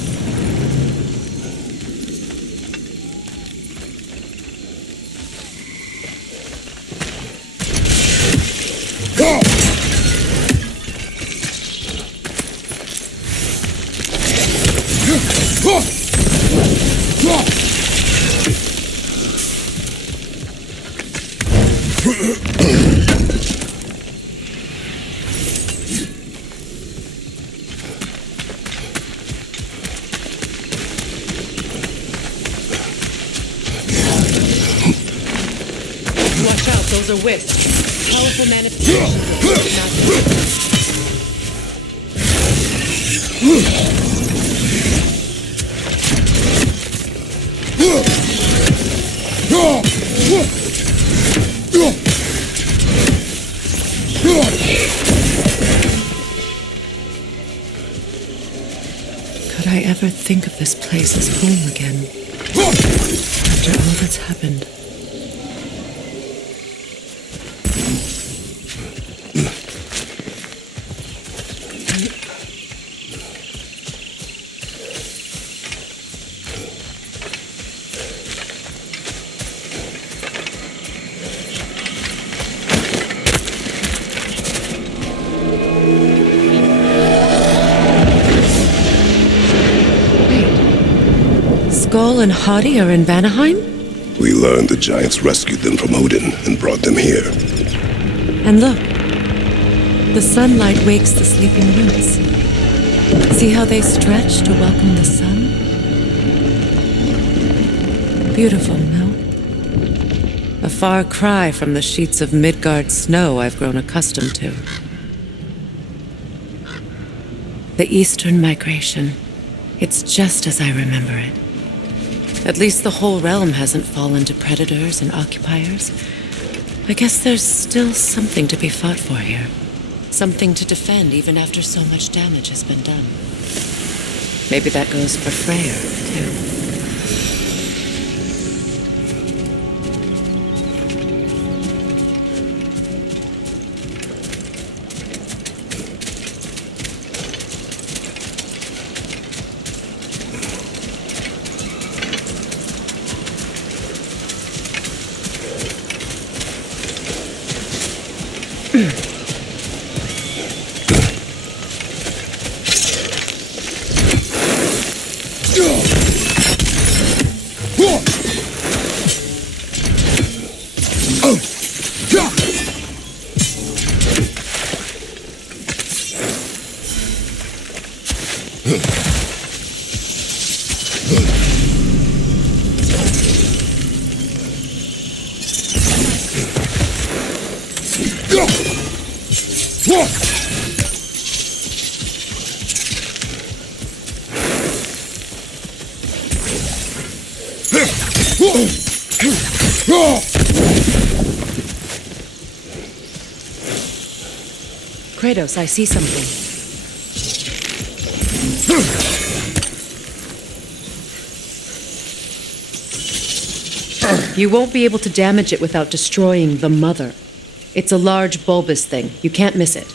Watch out, those are wisps. Powerful manifestations. Could I ever think of this place as home again? After all that's happened. Skoll and Hadi are in Vanaheim? We learned the giants rescued them from Odin and brought them here. And look, the sunlight wakes the sleeping roots. See how they stretch to welcome the sun? Beautiful, no? A far cry from the sheets of Midgard snow I've grown accustomed to. The Eastern Migration. It's just as I remember it. At least the whole realm hasn't fallen to predators and occupiers. I guess there's still something to be fought for here. Something to defend even after so much damage has been done. Maybe that goes for Freyr, too. Kratos, I see something. You won't be able to damage it without destroying the mother. It's a large bulbous thing. You can't miss it.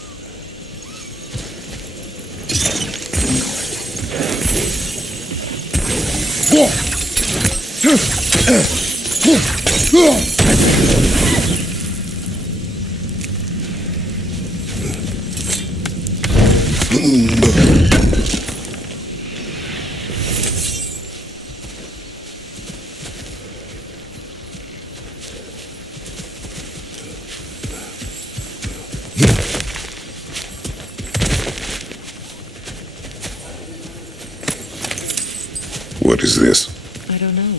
What is this? I don't know.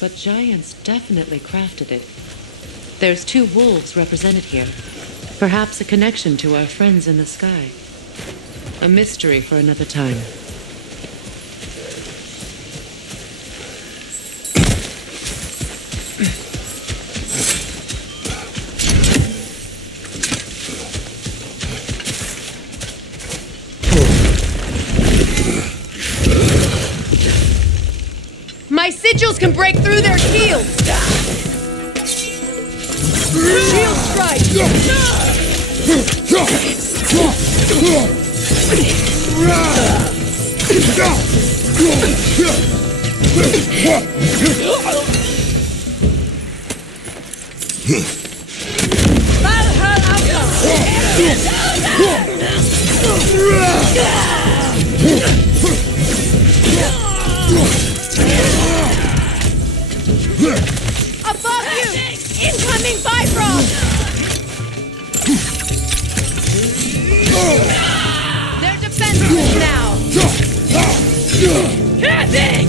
But giants definitely crafted it. There's 2 wolves represented here. Perhaps a connection to our friends in the sky. A mystery for another time. My sigils can break through their shields! Shield strike! Above you! Incoming Bifrost! They're defenseless now! Catching!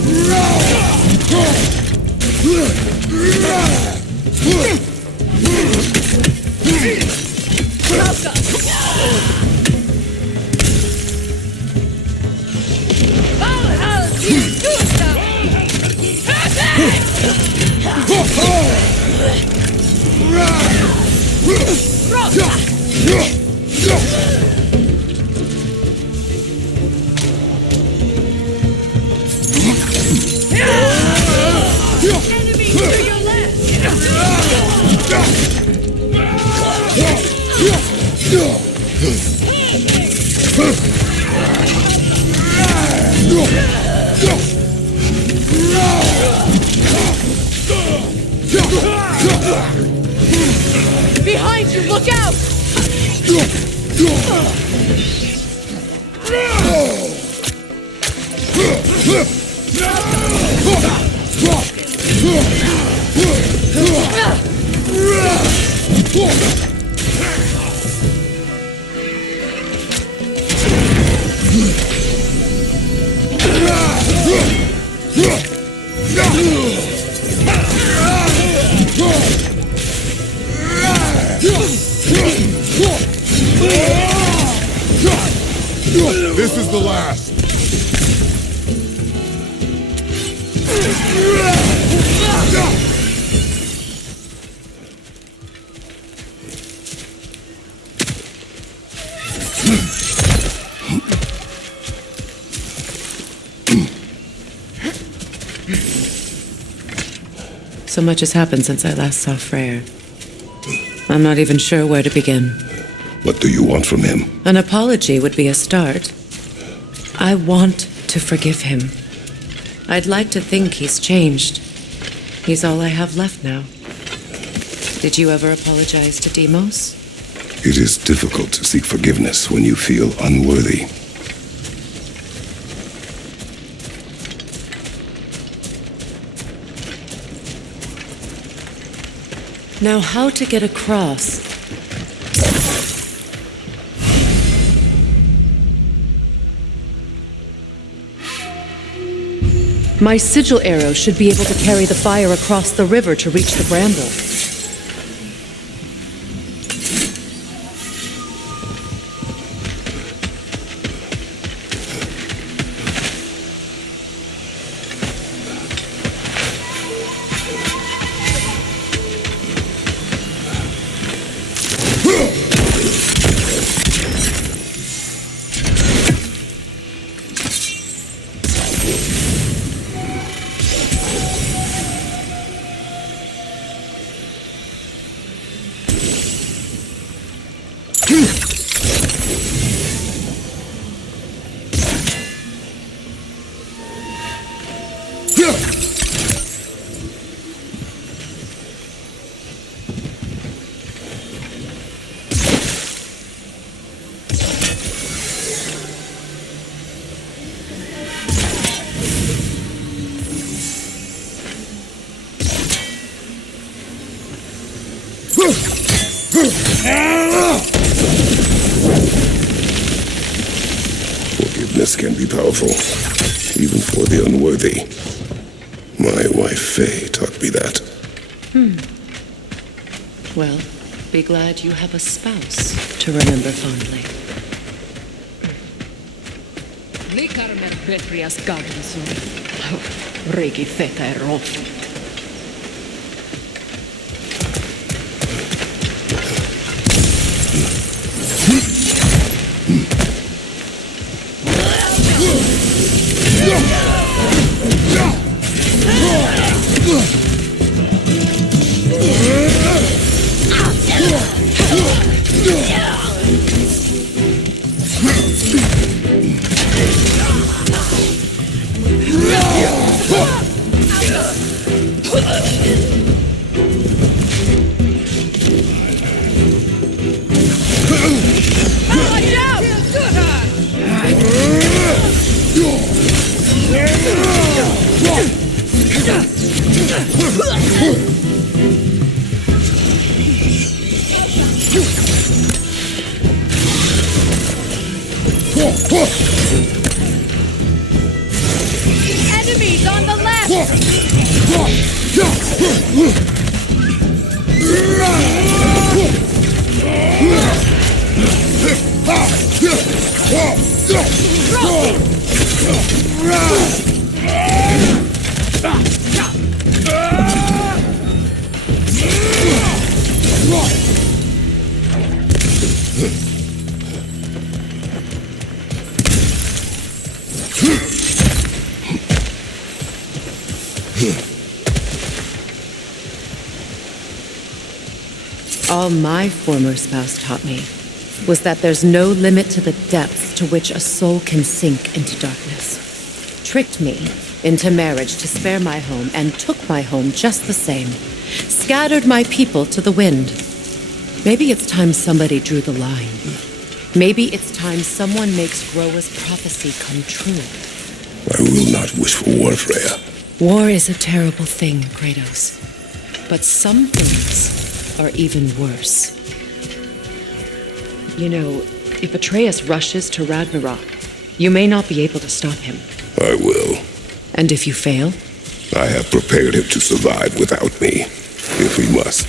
Enemy to your left! Behind you, look out! So much has happened since I last saw Freyr. I'm not even sure where to begin. What do you want from him? An apology would be a start. I want to forgive him. I'd like to think he's changed. He's all I have left now. Did you ever apologize to Deimos? It is difficult to seek forgiveness when you feel unworthy. Now, how to get across? My sigil arrow should be able to carry the fire across the river to reach the bramble. Forgiveness can be powerful, even for the unworthy. My wife Faye taught me that. Well, be glad you have a spouse to remember fondly. Enemies on the left! All my former spouse taught me was that there's no limit to the depths to which a soul can sink into darkness. Tricked me into marriage to spare my home and took my home just the same. Scattered my people to the wind. Maybe it's time somebody drew the line. Maybe it's time someone makes Groa's prophecy come true. I will not wish for war, Freya. War is a terrible thing, Kratos. But some things are even worse. You know, if Atreus rushes to Ragnarok, you may not be able to stop him. I will. And if you fail? I have prepared him to survive without me, if he must.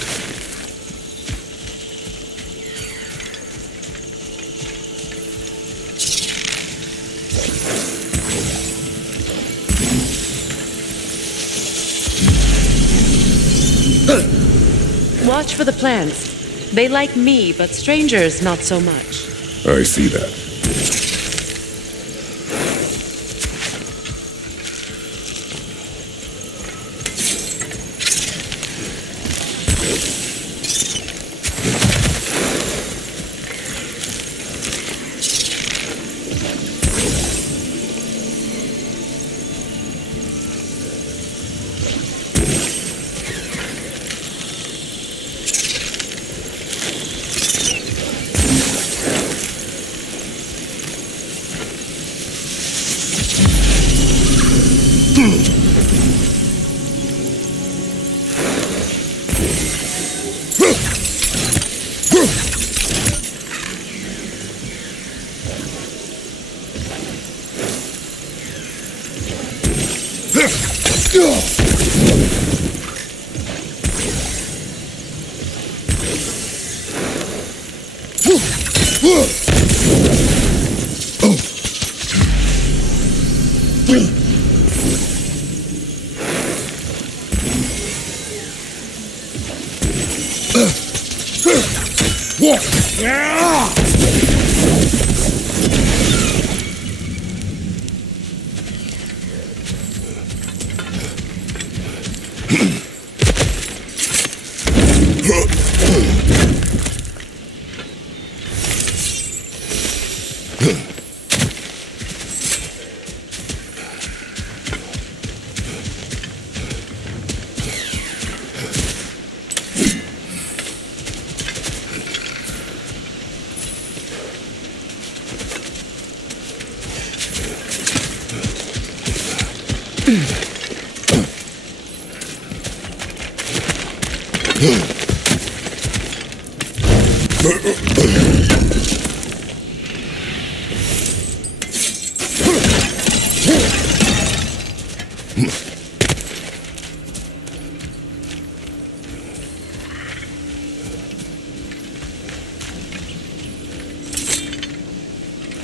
Watch for the plants. They like me, but strangers not so much. I see that.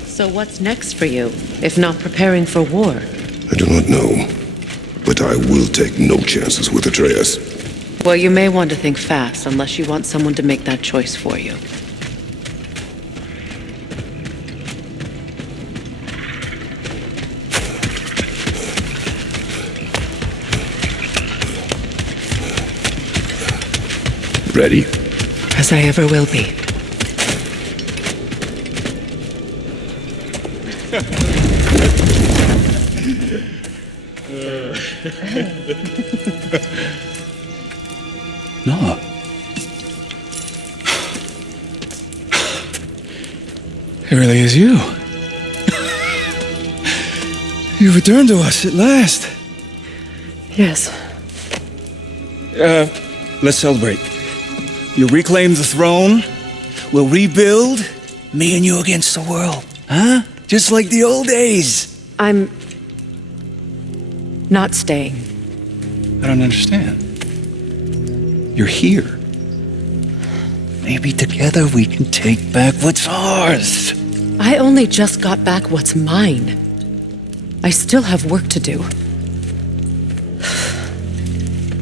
So what's next for you, if not preparing for war? I do not know, but I will take no chances with Atreus. Well, you may want to think fast, unless you want someone to make that choice for you. Ready? As I ever will be. No. It really is you. You returned to us at last. Yes. Let's celebrate. You reclaim the throne. We'll rebuild. Me and you against the world. Huh? Just like the old days. I'm not staying. I don't understand. You're here. Maybe together we can take back what's ours. I only just got back what's mine. I still have work to do.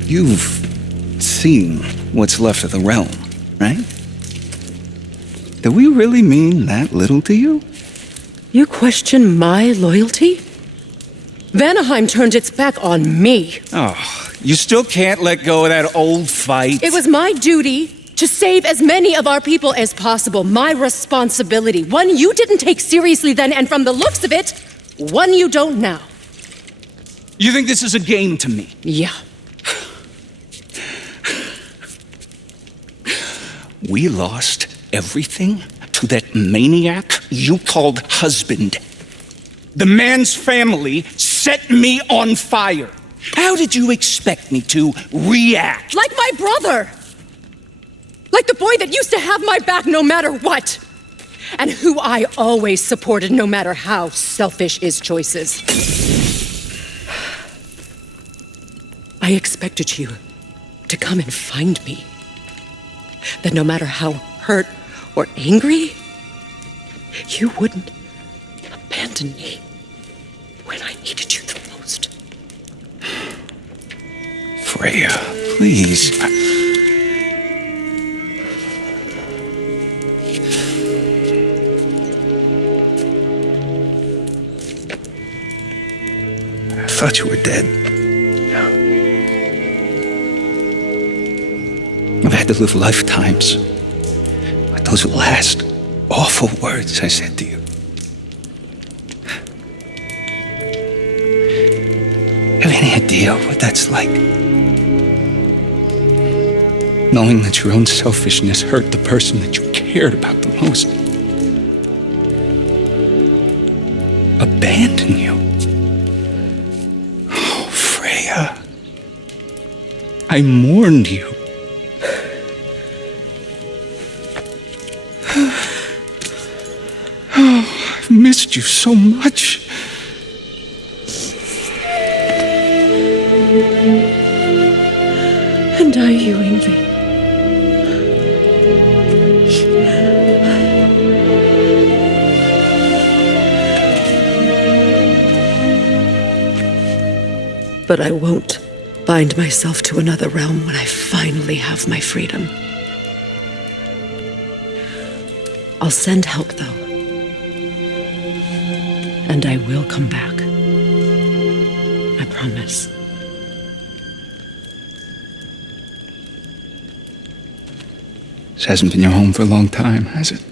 You've seen what's left of the realm, right? Do we really mean that little to you? You question my loyalty? Vanaheim turned its back on me. Oh, you still can't let go of that old fight? It was my duty to save as many of our people as possible. My responsibility. One you didn't take seriously then, and from the looks of it, one you don't now. You think this is a game to me? Yeah. We lost everything to that maniac you called husband. The man's family set me on fire. How did you expect me to react? Like my brother! Like the boy that used to have my back no matter what! And who I always supported no matter how selfish his choices. I expected you to come and find me. That no matter how hurt or angry, you wouldn't abandon me when I needed you the most. Freya, please. thought you were dead. I've had to live lifetimes with those last awful words I said to you. Have any idea what that's like? Knowing that your own selfishness hurt the person that you cared about the most. Abandon you. Oh, Freya. I mourned you. Oh, I've missed you so much. And are you, Yngvi? But I won't bind myself to another realm when I finally have my freedom. I'll send help, though. And I will come back. I promise. This hasn't been your home for a long time, has it?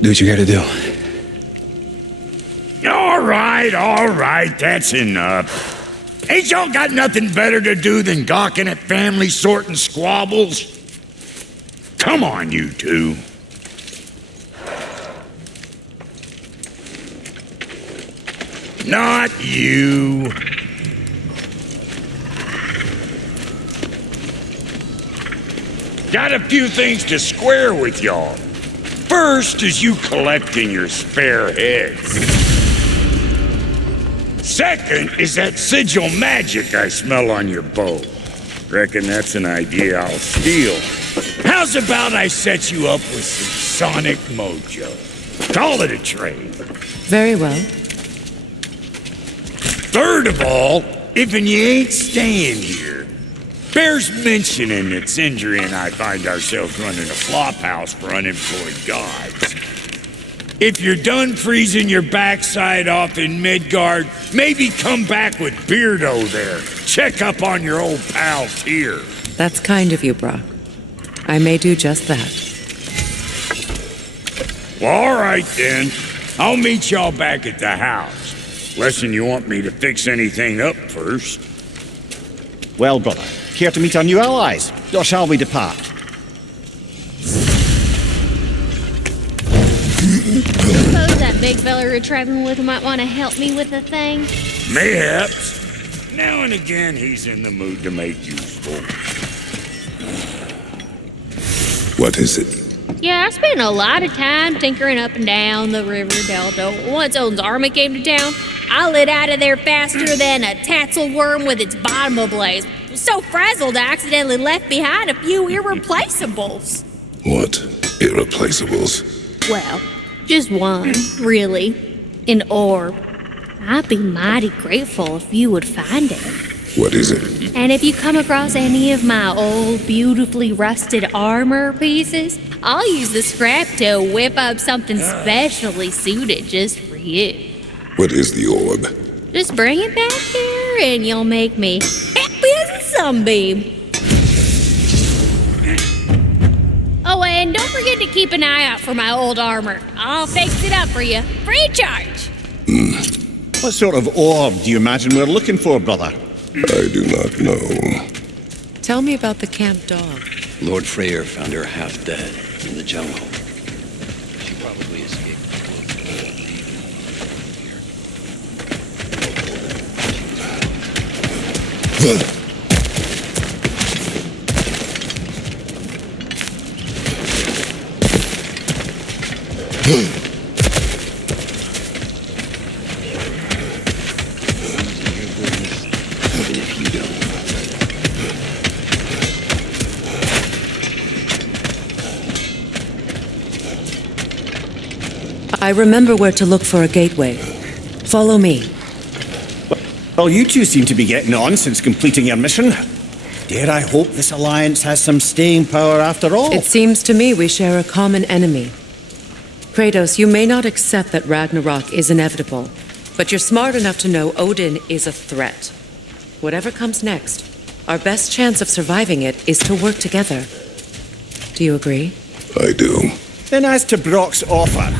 Do what you gotta do. All right, that's enough. Ain't y'all got nothing better to do than gawking at family sorting squabbles? Come on, you two. Not you. Got a few things to square with y'all. First is you collecting your spare heads. Second is that sigil magic I smell on your bow. Reckon that's an idea I'll steal. How's about I set you up with some sonic mojo? Call it a trade. Very well. Third of all, if you ain't staying here, bears mentioning that Sindri and I find ourselves running a flop house for unemployed gods. If you're done freezing your backside off in Midgard, maybe come back with Beardo there. Check up on your old pal Tyr. That's kind of you, Brock. I may do just that. Well, all right then. I'll meet y'all back at the house. Unless you want me to fix anything up first. Well, brother, care to meet our new allies? Or shall we depart? Suppose that big fella you're traveling with might want to help me with a thing. Mayhaps. Now and again, he's in the mood to make useful. What is it? Yeah, I spent a lot of time tinkering up and down the river Delta. Once Odin's army came to town, I lit out of there faster than a tassel worm with its bottom ablaze. Was so frazzled I accidentally left behind a few irreplaceables. What? Irreplaceables? Well, just one, really. An orb. I'd be mighty grateful if you would find it. What is it? And if you come across any of my old, beautifully rusted armor pieces, I'll use the scrap to whip up something specially suited just for you. What is the orb? Just bring it back here and you'll make me happy as a sunbeam. Oh, and don't forget to keep an eye out for my old armor. I'll fix it up for you, free charge. What sort of orb do you imagine we're looking for, brother? I do not know. Tell me about the camp dog. Lord Freyr found her half dead in the jungle. She probably escaped. Even if you don't. I remember where to look for a gateway. Follow me. Well, you two seem to be getting on since completing your mission. Dare I hope this alliance has some staying power after all? It seems to me we share a common enemy. Kratos, you may not accept that Ragnarok is inevitable, but you're smart enough to know Odin is a threat. Whatever comes next, our best chance of surviving it is to work together. Do you agree? I do. Then as to Brock's offer,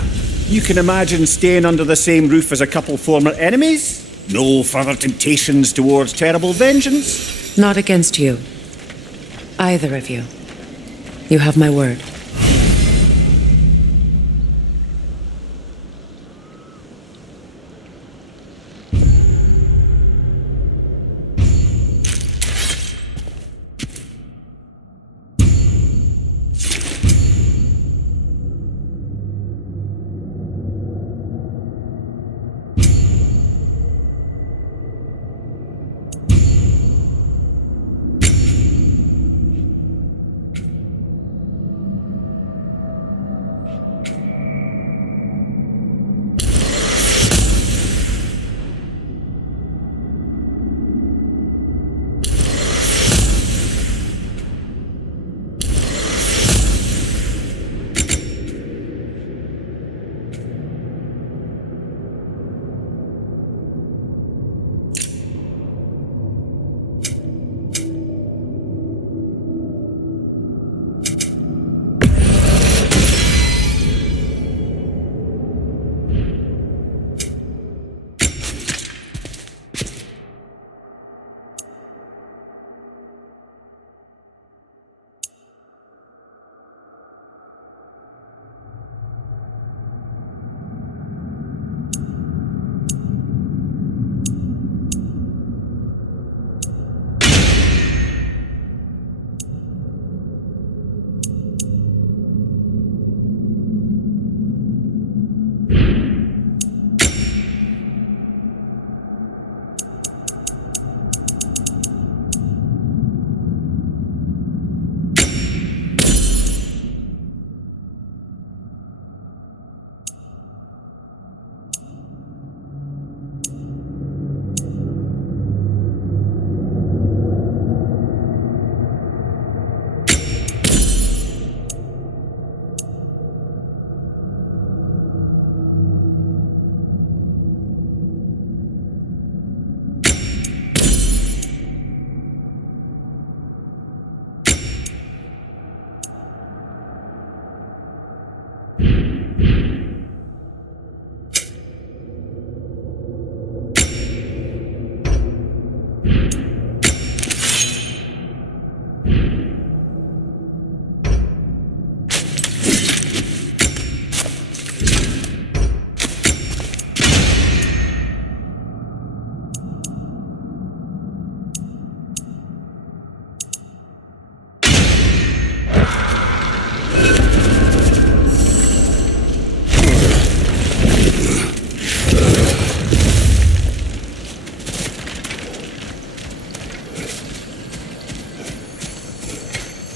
you can imagine staying under the same roof as a couple former enemies? No further temptations towards terrible vengeance? Not against you. Either of you. You have my word.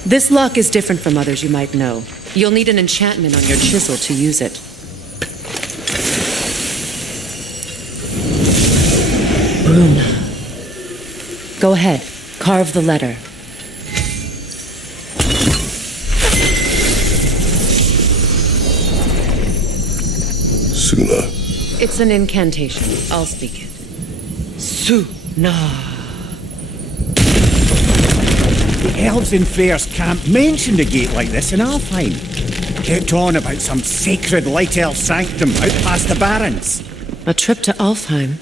This lock is different from others you might know. You'll need an enchantment on your chisel to use it. Rune. Go ahead, carve the letter. Suna. It's an incantation. I'll speak it. Suna. The elves in Freyr's camp mentioned a gate like this in Alfheim. Kept on about some sacred light elf sanctum out past the Barrens. A trip to Alfheim.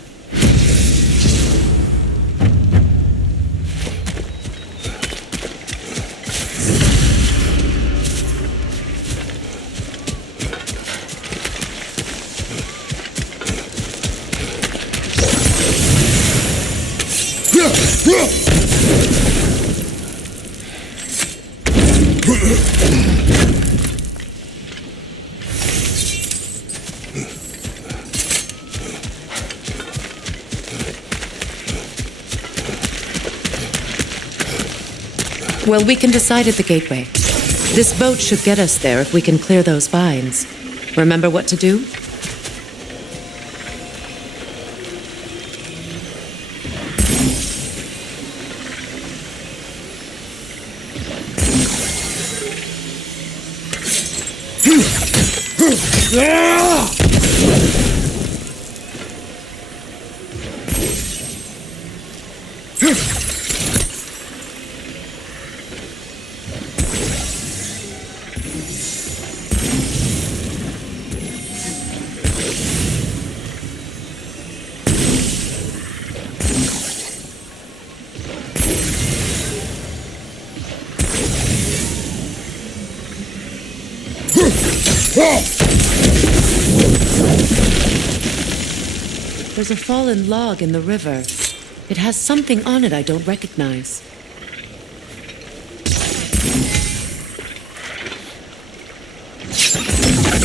Well, we can decide at the gateway. This boat should get us there if we can clear those vines. Remember what to do? There's a fallen log in the river. It has something on it I don't recognize.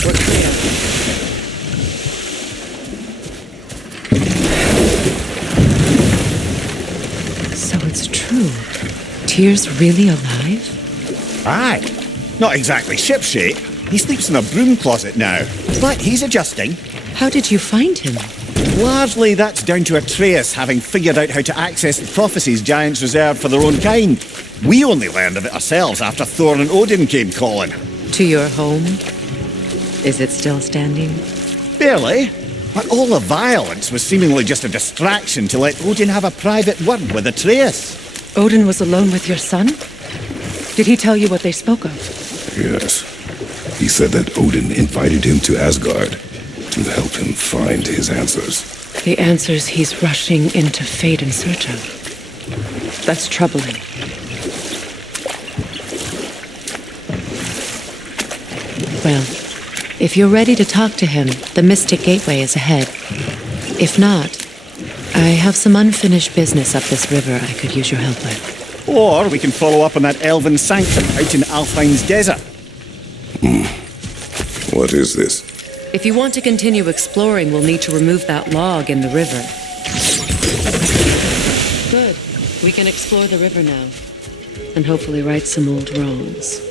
We're clear. So it's true. Tyr's really alive? Aye. Not exactly shipshape. He sleeps in a broom closet now. But he's adjusting. How did you find him? Largely that's down to Atreus having figured out how to access the prophecies giants reserved for their own kind. We only learned of it ourselves after Thor and Odin came calling. To your home? Is it still standing? Barely. But all the violence was seemingly just a distraction to let Odin have a private word with Atreus. Odin was alone with your son? Did he tell you what they spoke of? Yes. He said that Odin invited him to Asgard to help him find his answers. The answers he's rushing into fate in search of. That's troubling. Well, if you're ready to talk to him, the Mystic Gateway is ahead. If not, I have some unfinished business up this river I could use your help with. Or we can follow up on that elven sanctum out in Alfine's desert. What is this? If you want to continue exploring, we'll need to remove that log in the river. Good. We can explore the river now. And hopefully right some old wrongs.